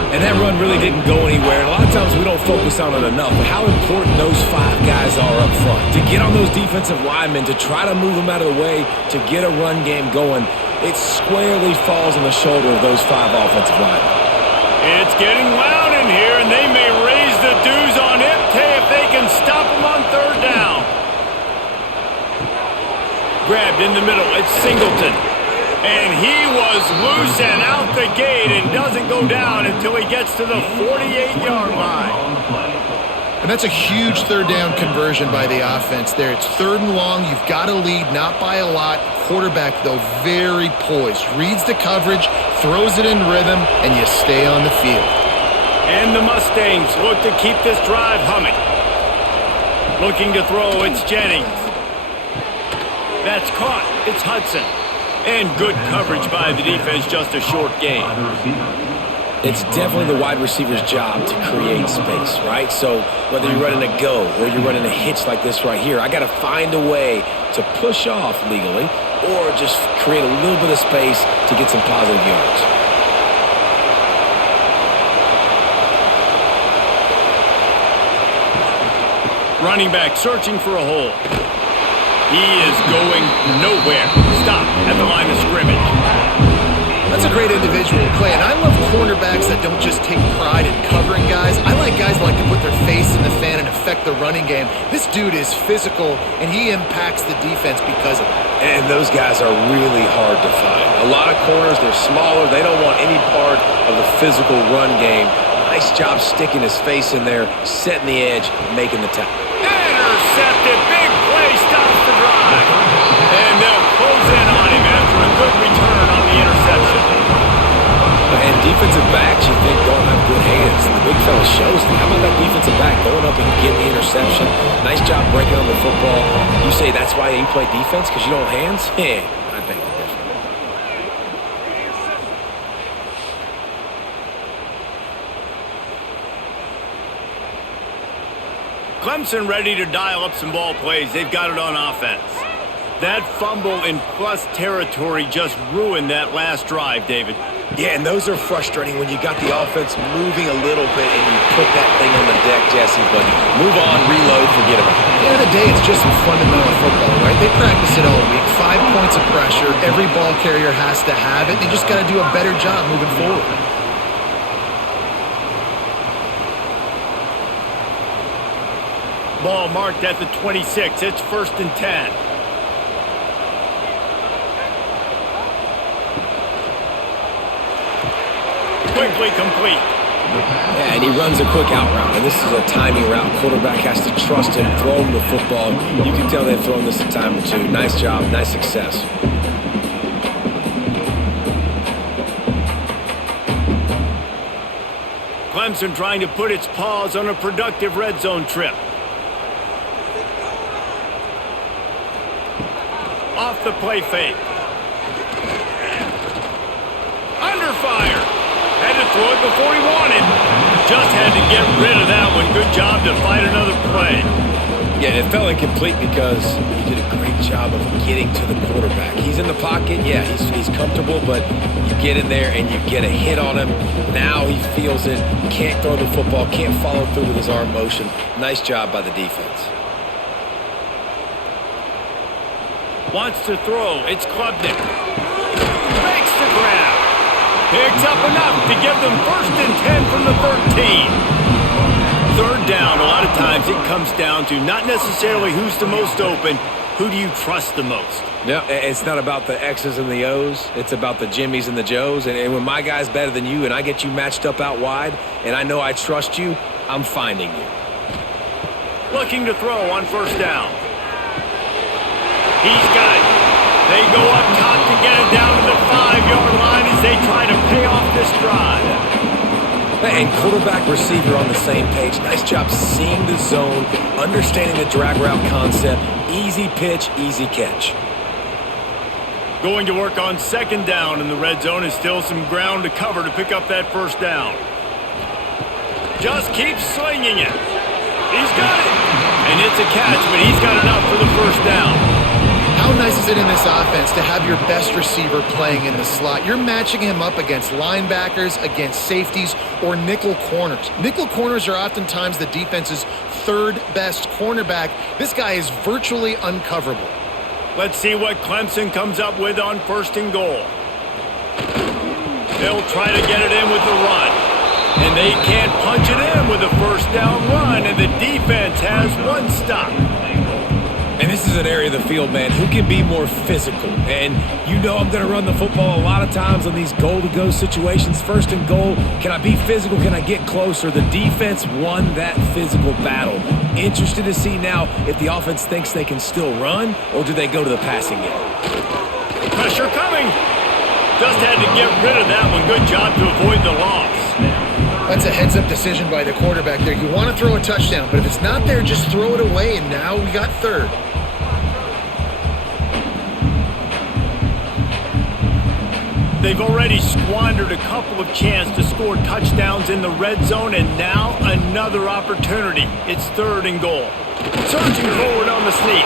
And that run really didn't go anywhere. And a lot of times we don't focus on it enough. But how important those 5 guys are up front. To get on those defensive linemen, to try to move them out of the way, to get a run game going, it squarely falls on the shoulder of those 5 offensive linemen. It's getting loud in here, and they may raise the dues on it if they can stop them on 3rd down. Grabbed in the middle, it's Singleton. And he was loose and out the gate and doesn't go down until he gets to the 48-yard line. And that's a huge 3rd down conversion by the offense there. It's 3rd and long. You've got to lead, not by a lot. Quarterback, though, very poised. Reads the coverage, throws it in rhythm, and you stay on the field. And the Mustangs look to keep this drive humming. Looking to throw, it's Jennings. That's caught. It's Hudson. And good coverage by the defense, just a short gain. It's definitely the wide receiver's job to create space, right? So whether you're running a go or you're running a hitch like this right here, I got to find a way to push off legally or just create a little bit of space to get some positive yards. Running back searching for a hole. He is going nowhere. Stop at the line of scrimmage. That's a great individual play, and I love cornerbacks that don't just take pride in covering guys. I like guys that like to put their face in the fan and affect the running game. This dude is physical, and he impacts the defense because of that. And those guys are really hard to find. A lot of corners, they're smaller. They don't want any part of the physical run game. Nice job sticking his face in there, setting the edge, making the tackle. Intercepted. Big play. Stops the drive. And they'll close in on him after a good return on the interception. And defensive backs, you think, don't have good hands. And the big fella shows them. How about that defensive back going up and getting the interception? Nice job breaking on the football. You say that's why you play defense, because you don't have hands? Yeah, I beg to differ. Clemson ready to dial up some ball plays. They've got it on offense. That fumble in plus territory just ruined that last drive, David. Yeah, and those are frustrating when you got the offense moving a little bit and you put that thing on the deck, Jesse, but move on, reload, forget about it. At the end of the day, it's just some fundamental football, right? They practice it all week. 5 points of pressure. Every ball carrier has to have it. They just got to do a better job moving forward. Ball marked at the 26. It's 1st and 10. Quickly complete. Yeah, and he runs a quick out route, and this is a timing route. Quarterback has to trust him, throw him the football. You can tell they've thrown this a time or two. Nice job, nice success. Clemson trying to put its paws on a productive red zone trip. Off the play fake. Under fire. Had to throw it before he wanted. Just had to get rid of that one. Good job to fight another play. Yeah, it felt incomplete because he did a great job of getting to the quarterback. He's in the pocket. Yeah, he's comfortable, but you get in there and you get a hit on him. Now he feels it. Can't throw the football. Can't follow through with his arm motion. Nice job by the defense. Wants to throw. It's Klubnik. Makes the grab. Picks up enough to give them 1st and 10 from the 13. 3rd down, a lot of times it comes down to not necessarily who's the most open, who do you trust the most? Yeah, it's not about the X's and the O's. It's about the Jimmys and the Joes. And when my guy's better than you and I get you matched up out wide and I know I trust you, I'm finding you. Looking to throw on 1st down. He's got it. They go up top to get it down to the 5-yard line as they try to pay off this drive. And quarterback receiver on the same page. Nice job seeing the zone, understanding the drag route concept. Easy pitch, easy catch. Going to work on 2nd down in the red zone is still some ground to cover to pick up that 1st down. Just keeps slinging it. He's got it. And it's a catch, but he's got enough for the 1st down. How nice is it in this offense to have your best receiver playing in the slot? You're matching him up against linebackers, against safeties, or nickel corners. Nickel corners are oftentimes the defense's 3rd best cornerback. This guy is virtually uncoverable. Let's see what Clemson comes up with on 1st and goal. They'll try to get it in with the run. And they can't punch it in with a 1st down run, and the defense has 1 stop. And this is an area of the field, man, who can be more physical. And you know I'm going to run the football a lot of times on these goal-to-go situations. 1st and goal, can I be physical? Can I get closer? The defense won that physical battle. Interested to see now if the offense thinks they can still run, or do they go to the passing game? Pressure coming. Just had to get rid of that one. Good job to avoid the loss. That's a heads-up decision by the quarterback there. You want to throw a touchdown, but if it's not there, just throw it away, and now we got 3rd. They've already squandered a couple of chances to score touchdowns in the red zone, and now another opportunity. It's 3rd and goal. Surging forward on the sneak.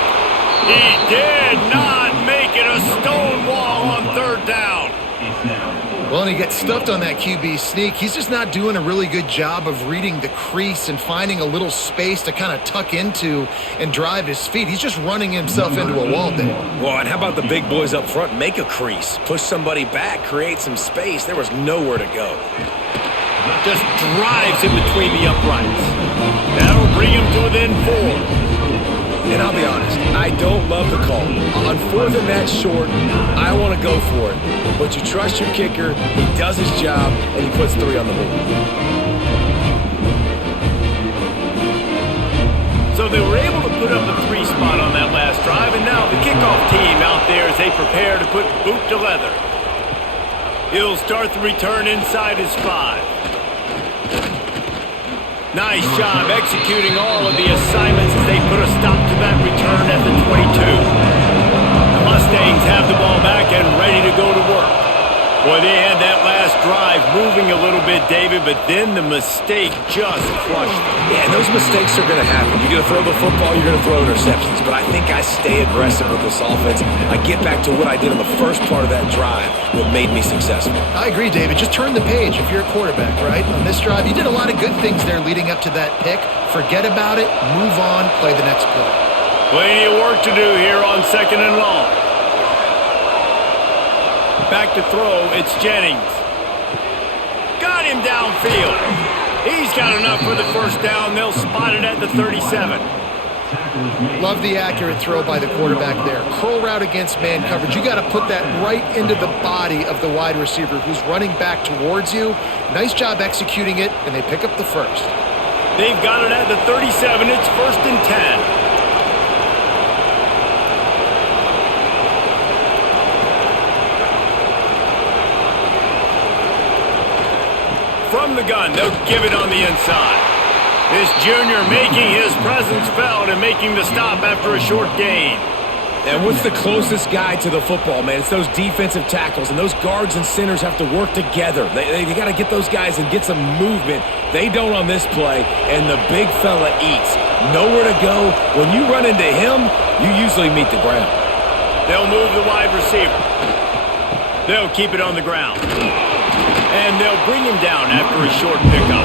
He did not make it a stone wall on 3rd down. Well, and he gets stuffed on that QB sneak. He's just not doing a really good job of reading the crease and finding a little space to kind of tuck into and drive his feet. He's just running himself into a wall, Dave. Well, and how about the big boys up front? Make a crease. Push somebody back. Create some space. There was nowhere to go. Just drives in between the uprights. That'll bring him to within 4. And I'll be honest, I don't love the call. On 4th and that short, I want to go for it. But you trust your kicker, he does his job, and he puts 3 on the board. So they were able to put up the 3 spot on that last drive, and now the kickoff team out there as they prepare to put boot to leather. He'll start the return inside his 5. Nice job executing all of the assignments as they put a stop to that return at the 22. The Mustangs have the ball back and ready to go to work. Boy, they had that last drive moving a little bit, David, but then the mistake just crushed them. Yeah, and those mistakes are going to happen. You're going to throw the football, you're going to throw interceptions. But I think I stay aggressive with this offense. I get back to what I did on the first part of that drive that made me successful. I agree, David. Just turn the page if you're a quarterback, right? On this drive, you did a lot of good things there leading up to that pick. Forget about it, move on, play the next play. Plenty of work to do here on 2nd and long. Back to throw, it's Jennings. Got him downfield. He's got enough for the 1st down. They'll spot it at the 37. Love the accurate throw by the quarterback there. Curl route against man coverage. You got to put that right into the body of the wide receiver who's running back towards you. Nice job executing it, and they pick up the 1st. They've got it at the 37. It's 1st and 10. From the gun, they'll give it on the inside. This junior making his presence felt and making the stop after a short gain. And what's the closest guy to the football, man? It's those defensive tackles, and those guards and centers have to work together. They got to get those guys and get some movement. They don't on this play, and the big fella eats. Nowhere to go. When you run into him, you usually meet the ground. They'll move the wide receiver. They'll keep it on the ground. And they'll bring him down after a short pickup.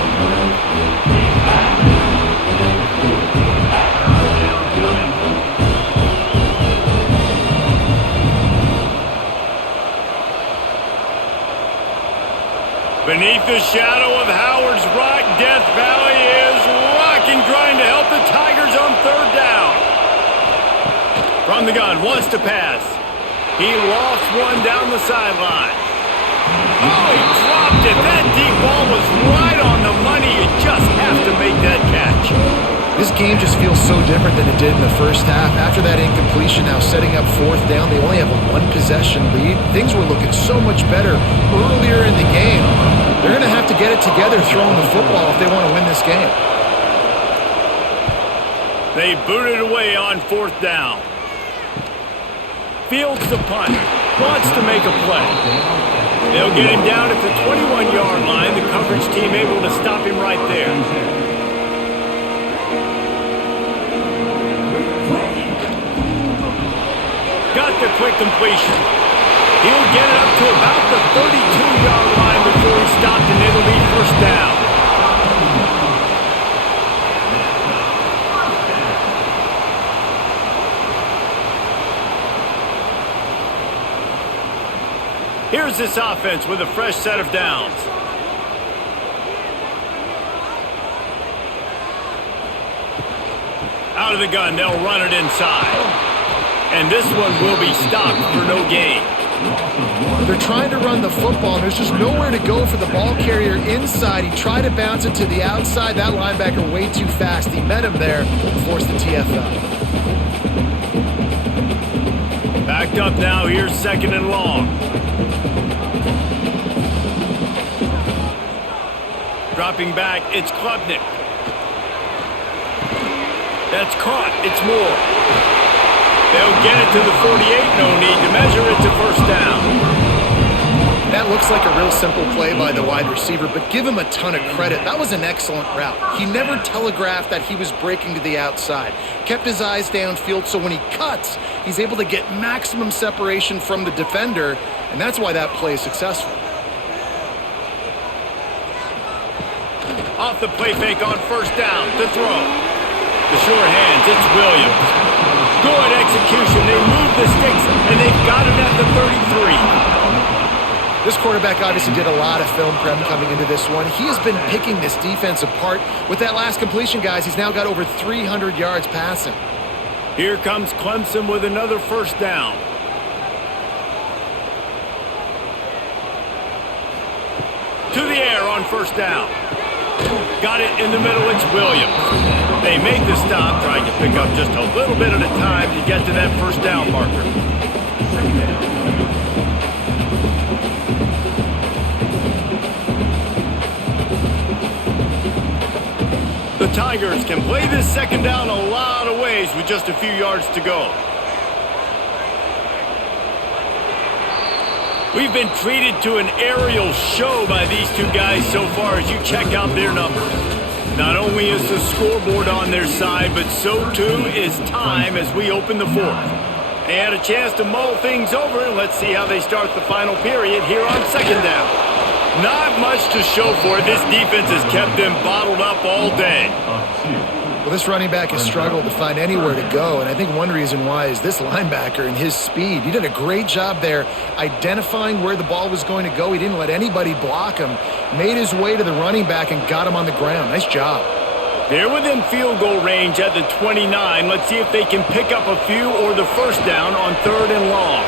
Beneath the shadow of Howard's Rock, Death Valley is rocking, trying to help the Tigers on 3rd down. From the gun, wants to pass. He lofts one down the sideline. Oh, he dropped it. That deep ball was right on the money. You just have to make that catch. This game just feels so different than it did in the first half. After that incompletion, now setting up 4th down, they only have a 1-possession lead. Things were looking so much better earlier in the game. They're going to have to get it together throwing the football if they want to win this game. They booted away on 4th down. Fields the punt. Wants to make a play. They'll get him down at the 21-yard line. The coverage team able to stop him right there. Got the quick completion. He'll get it up to about the 32-yard line before he's stopped, and it'll be 1st down. Here's this offense with a fresh set of downs. Out of the gun, they'll run it inside. And this one will be stopped for no gain. They're trying to run the football, and there's just nowhere to go for the ball carrier inside. He tried to bounce it to the outside. That linebacker way too fast. He met him there and forced the TFL. Backed up now. Here's 2nd and long. Dropping back, it's Klubnik. That's caught. It's Moore. They'll get it to the 48. No need to measure. It's a 1st down. That looks like a real simple play by the wide receiver, but give him a ton of credit. That was an excellent route. He never telegraphed that he was breaking to the outside. Kept his eyes downfield, so when he cuts, he's able to get maximum separation from the defender, and that's why that play is successful. Off the play fake on first down to throw. The sure hands, it's Williams. Good execution. They move the sticks, and they've got it at the 33. This quarterback obviously did a lot of film prep coming into this one. He has been picking this defense apart. With that last completion, guys, he's now got over 300 yards passing. Here comes Clemson with another first down. To the air on first down. Got it in the middle, it's Williams. They make the stop, trying to pick up just a little bit at a time to get to that first down marker. The Tigers can play this second down a lot of ways with just a few yards to go. We've been treated to an aerial show by these two guys so far as you check out their numbers. Not only is the scoreboard on their side, but so too is time as we open the fourth. They had a chance to mull things over, and let's see how they start the final period here on second down. Not much to show for it. This defense has kept them bottled up all day. Well, this running back has struggled to find anywhere to go, and I think one reason why is this linebacker and his speed. He did a great job there identifying where the ball was going to go. He didn't let anybody block him, made his way to the running back and got him on the ground. Nice job. They're within field goal range at the 29. Let's see if they can pick up a few or the first down on third and long.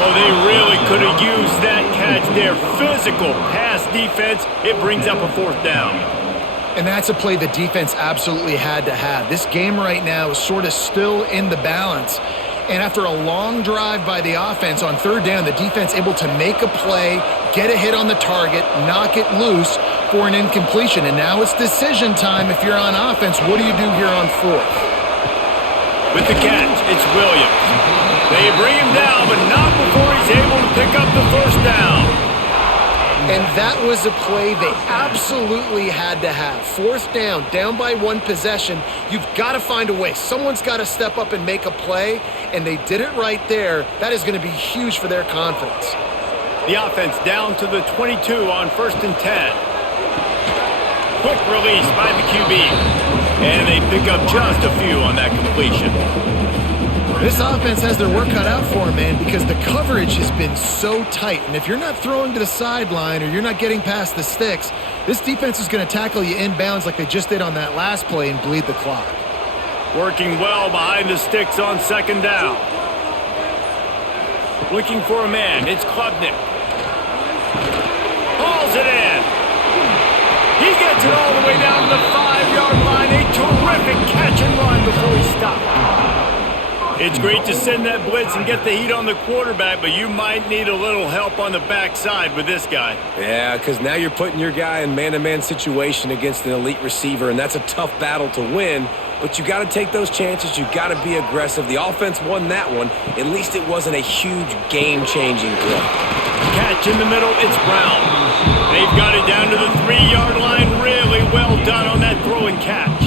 Oh, they really could have used that catch there. Physical pass defense. It brings up a fourth down. And that's a play the defense absolutely had to have. This game right now is sort of still in the balance. And after a long drive by the offense on third down, the defense able to make a play, get a hit on the target, knock it loose for an incompletion. And now it's decision time if you're on offense. What do you do here on fourth? With the catch, it's Williams. They bring him down, but not before he's able to pick up the first down. And that was a play they absolutely had to have. Fourth down, down by one possession. You've got to find a way. Someone's got to step up and make a play, and they did it right there. That is going to be huge for their confidence. The offense down to the 22 on first and 10. Quick release by the QB. And they pick up just a few on that completion. This offense has their work cut out for them, man, because the coverage has been so tight. And if you're not throwing to the sideline or you're not getting past the sticks, this defense is going to tackle you inbounds like they just did on that last play and bleed the clock. Working well behind the sticks on second down. Looking for a man. It's Klubnik. Hauls it in. He gets it all the way down to the 5-yard line. A terrific catch and run before he stopped. It's great to send that blitz and get the heat on the quarterback, but you might need a little help on the backside with this guy. Yeah, because now you're putting your guy in man-to-man situation against an elite receiver, and that's a tough battle to win. But you got to take those chances. You got to be aggressive. The offense won that one. At least it wasn't a huge game-changing play. Catch in the middle, it's Brown. They've got it down to the 3-yard line. Really well done on that throw and catch.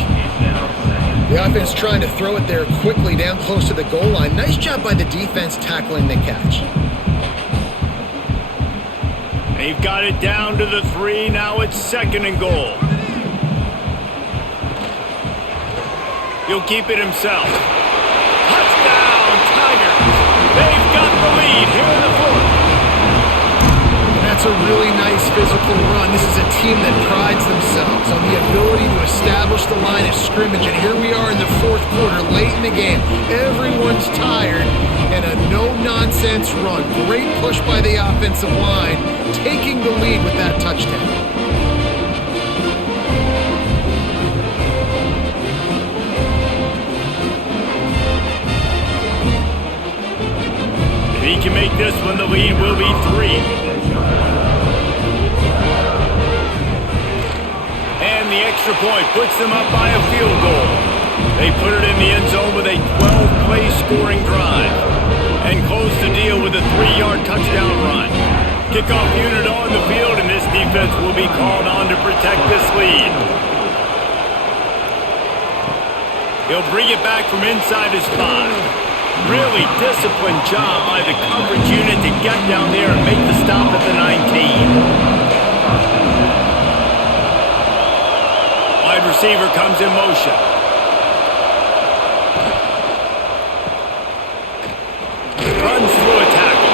The offense trying to throw it there quickly down close to the goal line. Nice job by the defense tackling the catch. They've got it down to the 3. Now it's second and goal. He'll keep it himself. Touchdown, Tigers. They've got the lead here in the fourth. That's a really nice physical run. This is a team that prides themselves on the ability to establish the line of scrimmage. And here we are in the fourth quarter, late in the game. Everyone's tired, and a no-nonsense run. Great push by the offensive line, taking the lead with that touchdown. If he can make this one, the lead will be 3. And the extra point puts them up by a field goal. They put it in the end zone with a 12-play scoring drive and close the deal with a 3-yard touchdown run. Kickoff unit on the field, and this defense will be called on to protect this lead. He'll bring it back from inside his 5. Really disciplined job by the coverage unit to get down there and make the stop at the 19. Wide receiver comes in motion. Runs through a tackle.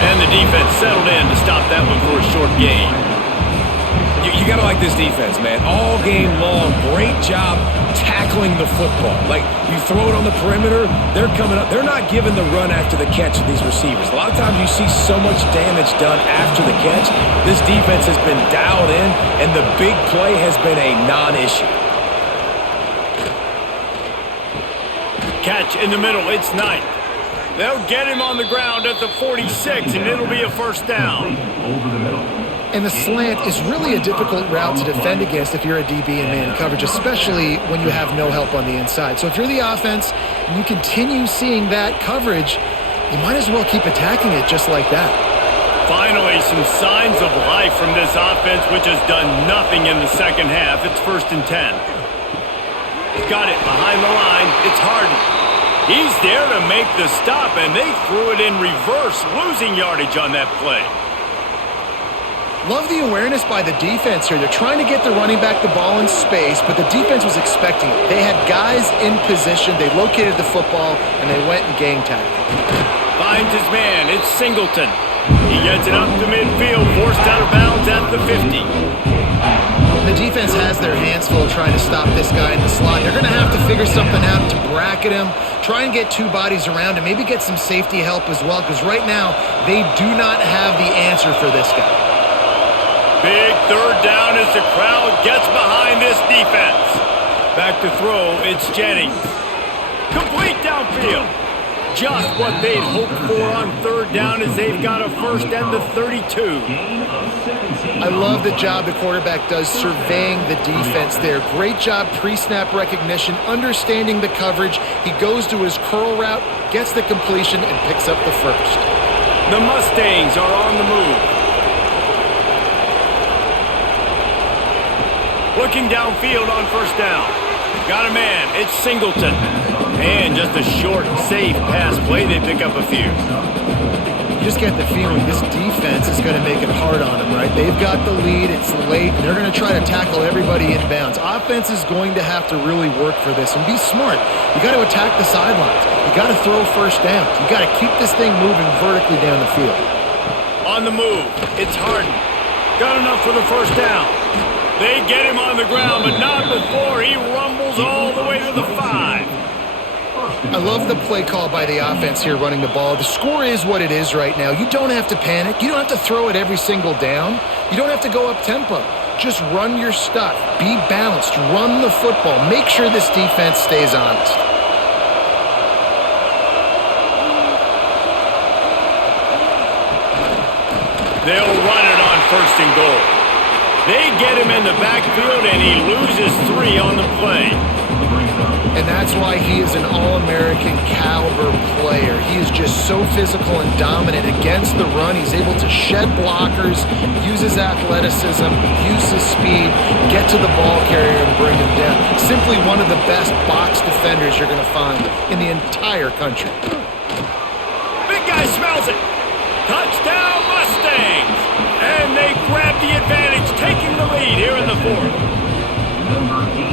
And the defense settled in to stop that one for a short gain. You got to like this defense, man. All game long, great job tackling the football. Like, you throw it on the perimeter, they're coming up. They're not giving the run after the catch of these receivers. A lot of times you see so much damage done after the catch. This defense has been dialed in, and the big play has been a non-issue. Catch in the middle. It's Knight. They'll get him on the ground at the 46, and it'll be a first down. And the slant is really a difficult route to defend against if you're a DB in man coverage, especially when you have no help on the inside. So if you're the offense and you continue seeing that coverage, you might as well keep attacking it just like that. Finally, some signs of life from this offense, which has done nothing in the second half. It's 1st and 10. He's got it behind the line. It's Harden. He's there to make the stop, and they threw it in reverse, losing yardage on that play. Love the awareness by the defense here. They're trying to get the running back the ball in space, but the defense was expecting it. They had guys in position. They located the football, and they went and gang tackled. Finds his man. It's Singleton. He gets it up to midfield, forced out of bounds at the 50. The defense has their hands full trying to stop this guy in the slot. They're going to have to figure something out to bracket him, try and get 2 bodies around him, maybe get some safety help as well, because right now they do not have the answer for this guy. Big 3rd down as the crowd gets behind this defense. Back to throw, it's Jennings. Complete downfield. Just what they'd hoped for on 3rd down as they've got a first and the 32. I love the job the quarterback does surveying the defense there. Great job pre-snap recognition, understanding the coverage. He goes to his curl route, gets the completion, and picks up the first. The Mustangs are on the move. Looking downfield on 1st down. Got a man. It's Singleton. And just a short, safe pass play. They pick up a few. You just get the feeling this defense is going to make it hard on them, right? They've got the lead. It's late. And they're going to try to tackle everybody inbounds. Offense is going to have to really work for this and be smart. You got to attack the sidelines. You got to throw first downs. You got to keep this thing moving vertically down the field. On the move. It's Harden. Got enough for the first down. They get him on the ground, but not before he rumbles all the way to the 5. I love the play call by the offense here running the ball. The score is what it is right now. You don't have to panic. You don't have to throw it every single down. You don't have to go up tempo. Just run your stuff. Be balanced. Run the football. Make sure this defense stays honest. They'll run it on 1st and goal. They get him in the backfield, and he loses 3 on the play. And that's why he is an All-American caliber player. He is just so physical and dominant against the run. He's able to shed blockers, use his athleticism, use his speed, get to the ball carrier and bring him down. Simply one of the best box defenders you're going to find in the entire country. Big guy smells it. Touchdown Mustangs! And they grab the advantage, taking the lead here in the 4th.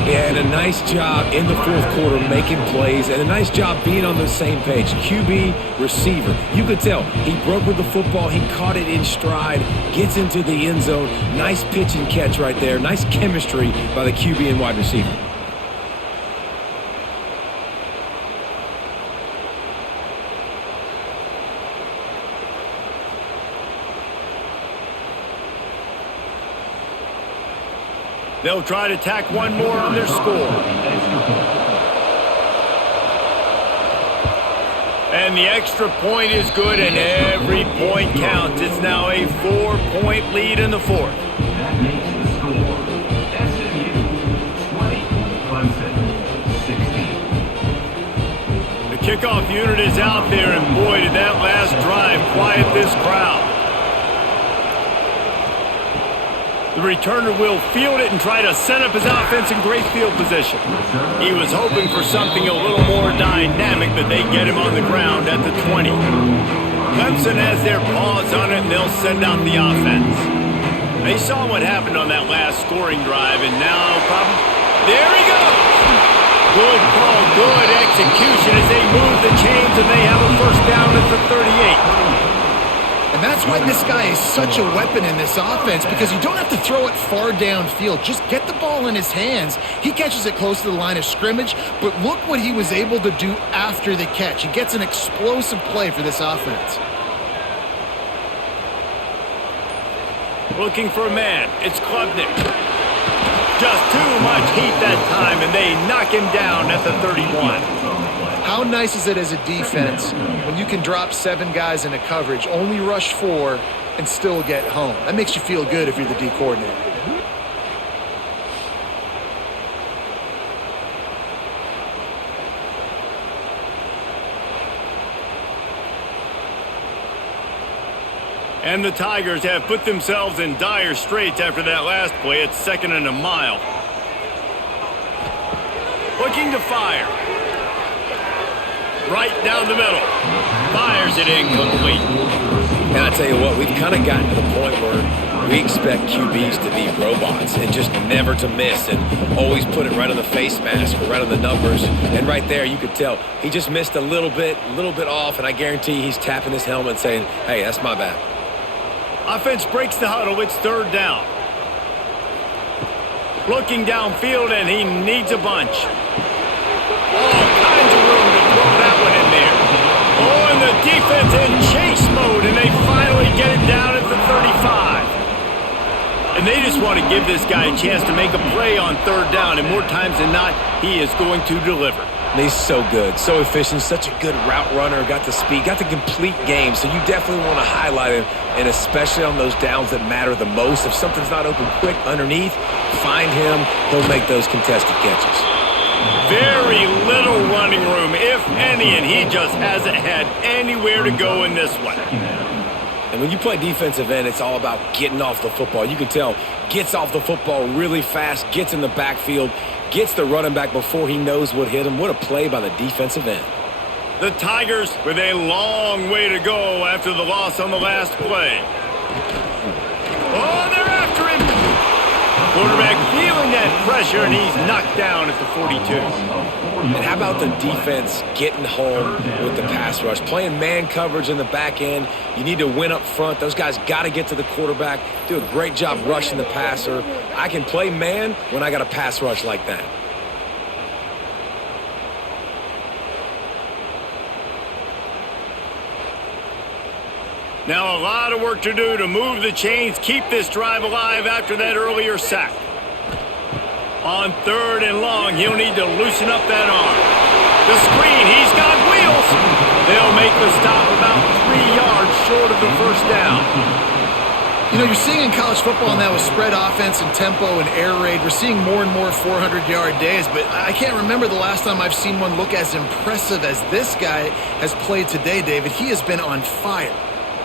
Yeah, and a nice job in the 4th quarter making plays, and a nice job being on the same page. QB, receiver. You could tell he broke with the football. He caught it in stride, gets into the end zone. Nice pitch and catch right there. Nice chemistry by the QB and wide receiver. They'll try to tack one more on their score. And the extra point is good, and every point counts. It's now a 4-point lead in the 4th. That makes the score SMU 20, Clemson 16. The kickoff unit is out there, and boy, did that last drive quiet this crowd. The returner will field it and try to set up his offense in great field position. He was hoping for something a little more dynamic, but they get him on the ground at the 20. Clemson has their paws on it, and they'll send out the offense. They saw what happened on that last scoring drive, and now probably... There he goes! Good call, good execution as they move the chains, and they have a first down at the 38. And that's why this guy is such a weapon in this offense, because you don't have to throw it far downfield. Just get the ball in his hands. He catches it close to the line of scrimmage, but look what he was able to do after the catch. He gets an explosive play for this offense. Looking for a man. It's Klubnik. Just too much heat that time, and they knock him down at the 31. How nice is it as a defense when you can drop 7 guys into coverage, only rush 4, and still get home? That makes you feel good if you're the D coordinator. And the Tigers have put themselves in dire straits after that last play. It's 2nd and a mile. Looking to fire. Right down the middle. Fires it incomplete. And I tell you what, we've kind of gotten to the point where we expect QBs to be robots and just never to miss and always put it right on the face mask or right on the numbers. And right there, you could tell he just missed a little bit off, and I guarantee he's tapping his helmet saying, hey, that's my bad. Offense breaks the huddle. It's 3rd down. Looking downfield, and he needs a bunch. All kinds of room to throw that one in there. Oh, and the defense in chase mode, and they finally get it down at the 35. And they just want to give this guy a chance to make a play on 3rd down, and more times than not, he is going to deliver. And he's so good, so efficient, such a good route runner, got the speed, got the complete game, so you definitely want to highlight him, and especially on those downs that matter the most. If something's not open quick underneath, find him, he'll make those contested catches. Very little running room, if any, and he just hasn't had anywhere to go in this one. And when you play defensive end, it's all about getting off the football. You can tell, gets off the football really fast, gets in the backfield, gets the running back before he knows what hit him. What a play by the defensive end. The Tigers with a long way to go after the loss on the last play. Oh, they're after him. Quarterback feeling that pressure, and he's knocked down at the 42. And how about the defense getting home with the pass rush? Playing man coverage in the back end. You need to win up front. Those guys got to get to the quarterback, do a great job rushing the passer. I can play man when I got a pass rush like that. Now a lot of work to do to move the chains, keep this drive alive after that earlier sack. On 3rd and long, he'll need to loosen up that arm. The screen, he's got wheels. They'll make the stop about 3 yards short of the first down. You know, you're seeing in college football now with spread offense and tempo and air raid, we're seeing more and more 400-yard days, but I can't remember the last time I've seen one look as impressive as this guy has played today, David. He has been on fire.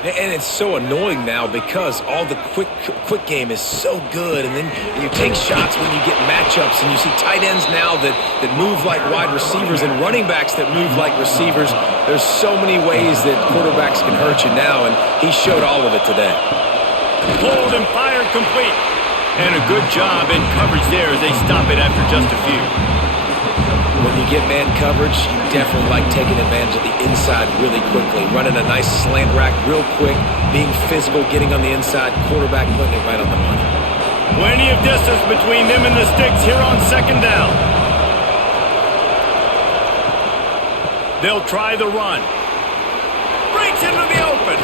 And it's so annoying now because all the quick game is so good, and then you take shots when you get matchups, and you see tight ends now that move like wide receivers and running backs that move like receivers. There's so many ways that quarterbacks can hurt you now, and he showed all of it today. Pulled and fired complete. And a good job in coverage there as they stop it after just a few. When you get man coverage, you definitely like taking advantage of the inside really quickly, running a nice slant rack real quick, being physical, getting on the inside, quarterback putting it right on the money. Plenty of distance between them and the sticks here on 2nd down. They'll try the run. Breaks into the open.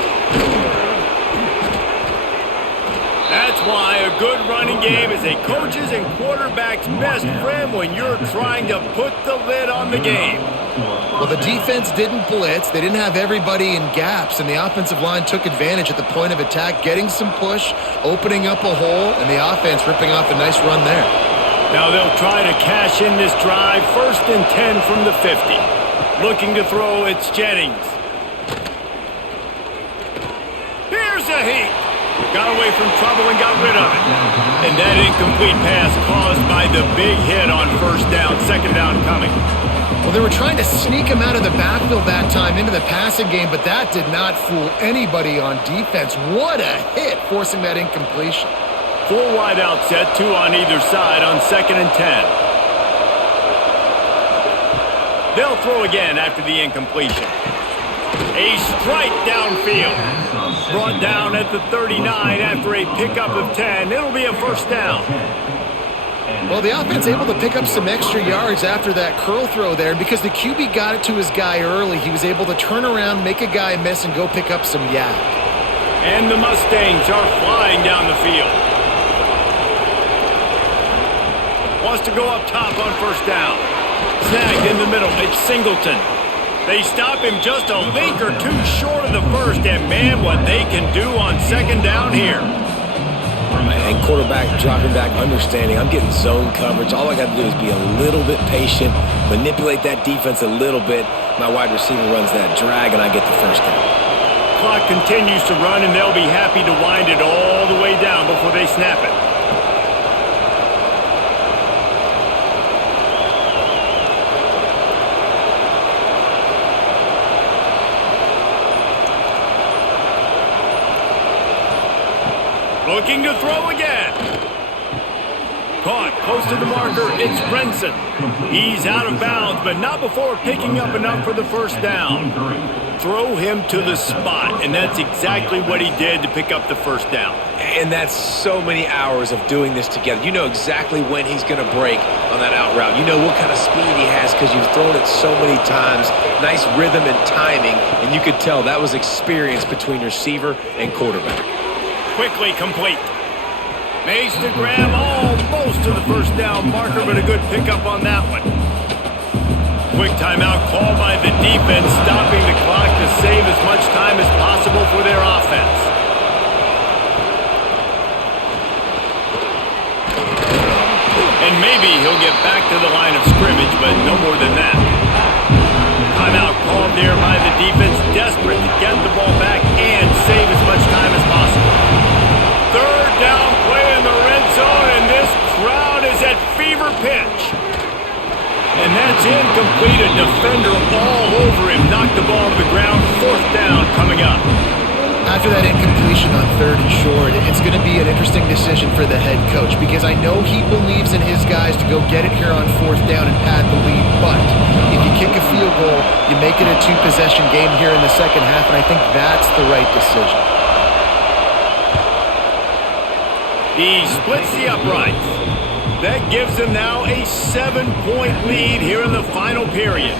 That's why a good running game is a coach's and quarterback's best friend when you're trying to put the lid on the game. Well, the defense didn't blitz. They didn't have everybody in gaps, and the offensive line took advantage at the point of attack, getting some push, opening up a hole, and the offense ripping off a nice run there. Now they'll try to cash in this drive. 1st and 10 from the 50. Looking to throw, it's Jennings. Here's a heat. Got away from trouble and got rid of it. And that incomplete pass caused by the big hit on first down, second down coming. Well, they were trying to sneak him out of the backfield that time into the passing game, but that did not fool anybody on defense. What a hit, forcing that incompletion. 4 wide out set, 2 on either side on 2nd and 10. They'll throw again after the incompletion. A strike downfield. Brought down at the 39 after a pickup of 10. It'll be a first down. Well, the offense able to pick up some extra yards after that curl throw there. And because the QB got it to his guy early, he was able to turn around, make a guy miss, and go pick up some yak. And the Mustangs are flying down the field. Wants to go up top on first down. Snagged in the middle. It's Singleton. They stop him just a link or two short of the first, and man, what they can do on second down here. And quarterback dropping back, understanding I'm getting zone coverage. All I got to do is be a little bit patient, manipulate that defense a little bit. My wide receiver runs that drag, and I get the first down. Clock continues to run, and they'll be happy to wind it all the way down before they snap it. Looking to throw again. Caught close to the marker. It's Brenson. He's out of bounds, but not before picking up enough for the first down. Throw him to the spot, and that's exactly what he did to pick up the first down. And that's so many hours of doing this together. You know exactly when he's going to break on that out route. You know what kind of speed he has because you've thrown it so many times. Nice rhythm and timing, and you could tell that was experience between receiver and quarterback. Quickly complete. Makes the grab almost to the first down marker, but a good pickup on that one. Quick timeout called by the defense, stopping the clock to save as much time as possible for their offense. And maybe he'll get back to the line of scrimmage, but no more than that. Timeout called there by the defense, desperate to get the ball back and save as much time as possible. Third down play in the red zone, and this crowd is at fever pitch. And that's incomplete. A defender all over him. Knocked the ball to the ground. Fourth down coming up. After that incompletion on 3rd and short, it's going to be an interesting decision for the head coach because I know he believes in his guys to go get it here on 4th down and pad the lead. But if you kick a field goal, you make it a 2-possession game here in the second half, and I think that's the right decision. He splits the uprights. That gives them now a 7-point lead here in the final period.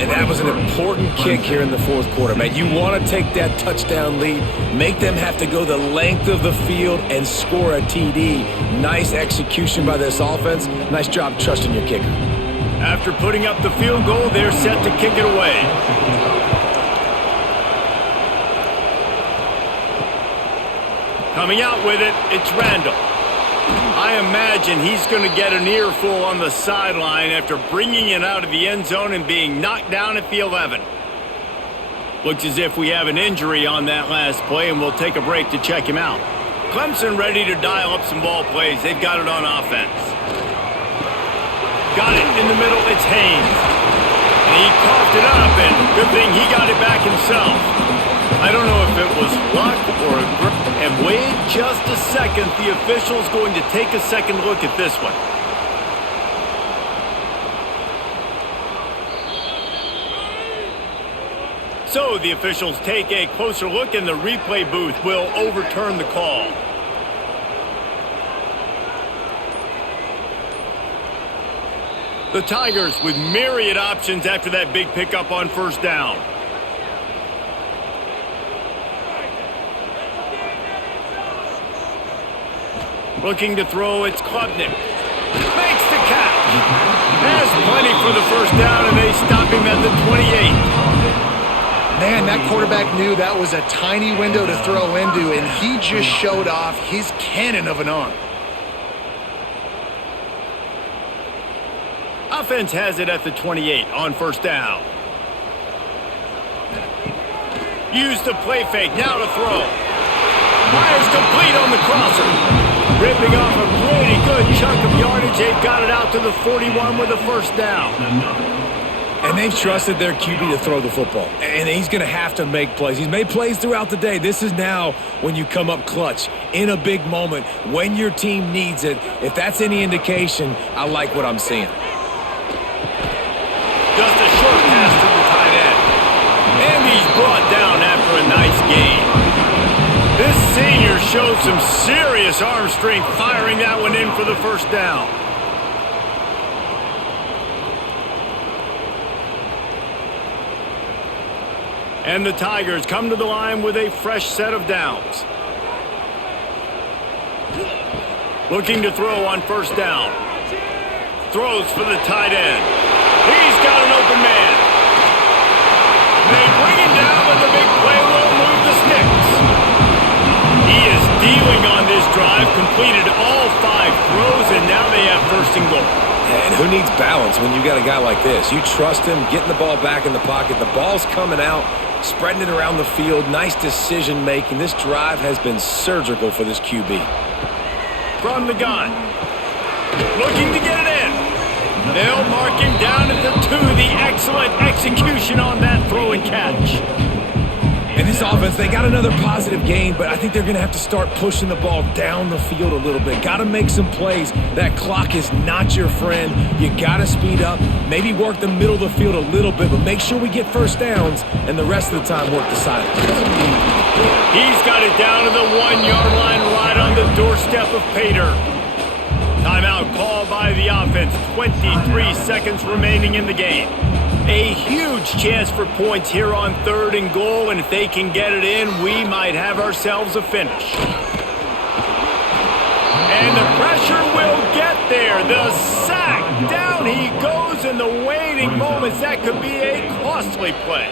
And that was an important kick here in the 4th quarter, man. You want to take that touchdown lead, make them have to go the length of the field and score a TD. Nice execution by this offense. Nice job trusting your kicker. After putting up the field goal, they're set to kick it away. Coming out with it, it's Randall. I imagine he's going to get an earful on the sideline after bringing it out of the end zone and being knocked down at the 11. Looks as if we have an injury on that last play, and we'll take a break to check him out. Clemson ready to dial up some ball plays. They've got it on offense. Got it in the middle, it's Haynes. And he coughed it up, and good thing he got it back himself. I don't know if it was luck or a grip. And wait just a second. The official's going to take a second look at this one. So the officials take a closer look, and the replay booth will overturn the call. The Tigers with myriad options after that big pickup on first down. Looking to throw, it's Klubnik. Makes the catch. Has plenty for the first down, and they stop him at the 28. Man, that quarterback knew that was a tiny window to throw into, and he just showed off his cannon of an arm. Offense has it at the 28 on first down. Use the play fake, now to throw. Fires complete on the crosser. Ripping off a pretty good chunk of yardage. They've got it out to the 41 with a first down. And they've trusted their QB to throw the football. And he's going to have to make plays. He's made plays throughout the day. This is now when you come up clutch in a big moment when your team needs it. If that's any indication, I like what I'm seeing. Just a short pass to the tight end. And he's brought down after a nice gain. This senior showed some serious arm strength firing that one in for the first down. And the Tigers come to the line with a fresh set of downs. Looking to throw on first down. Throws for the tight end. He's got an open man. They bring him down, but the big play will move the sticks. He is dealing on this drive, completed all 5 throws, and now they have first and goal. And who needs balance when you got a guy like this? You trust him, getting the ball back in the pocket. The ball's coming out, spreading it around the field. Nice decision-making. This drive has been surgical for this QB. From the gun. Looking to get it in. They'll mark him down at the 2. The excellent execution on that throw and catch. In this offense, they got another positive gain, but I think they're going to have to start pushing the ball down the field a little bit. Got to make some plays. That clock is not your friend. You got to speed up, maybe work the middle of the field a little bit, but make sure we get first downs and the rest of the time work the sidelines. He's got it down to the 1-yard line right on the doorstep of Pater. Timeout called by the offense. 23 seconds remaining in the game. A huge chance for points here on 3rd and goal, and if they can get it in, we might have ourselves a finish. And the pressure will get there. The sack. Down he goes in the waiting moments. That could be a costly play.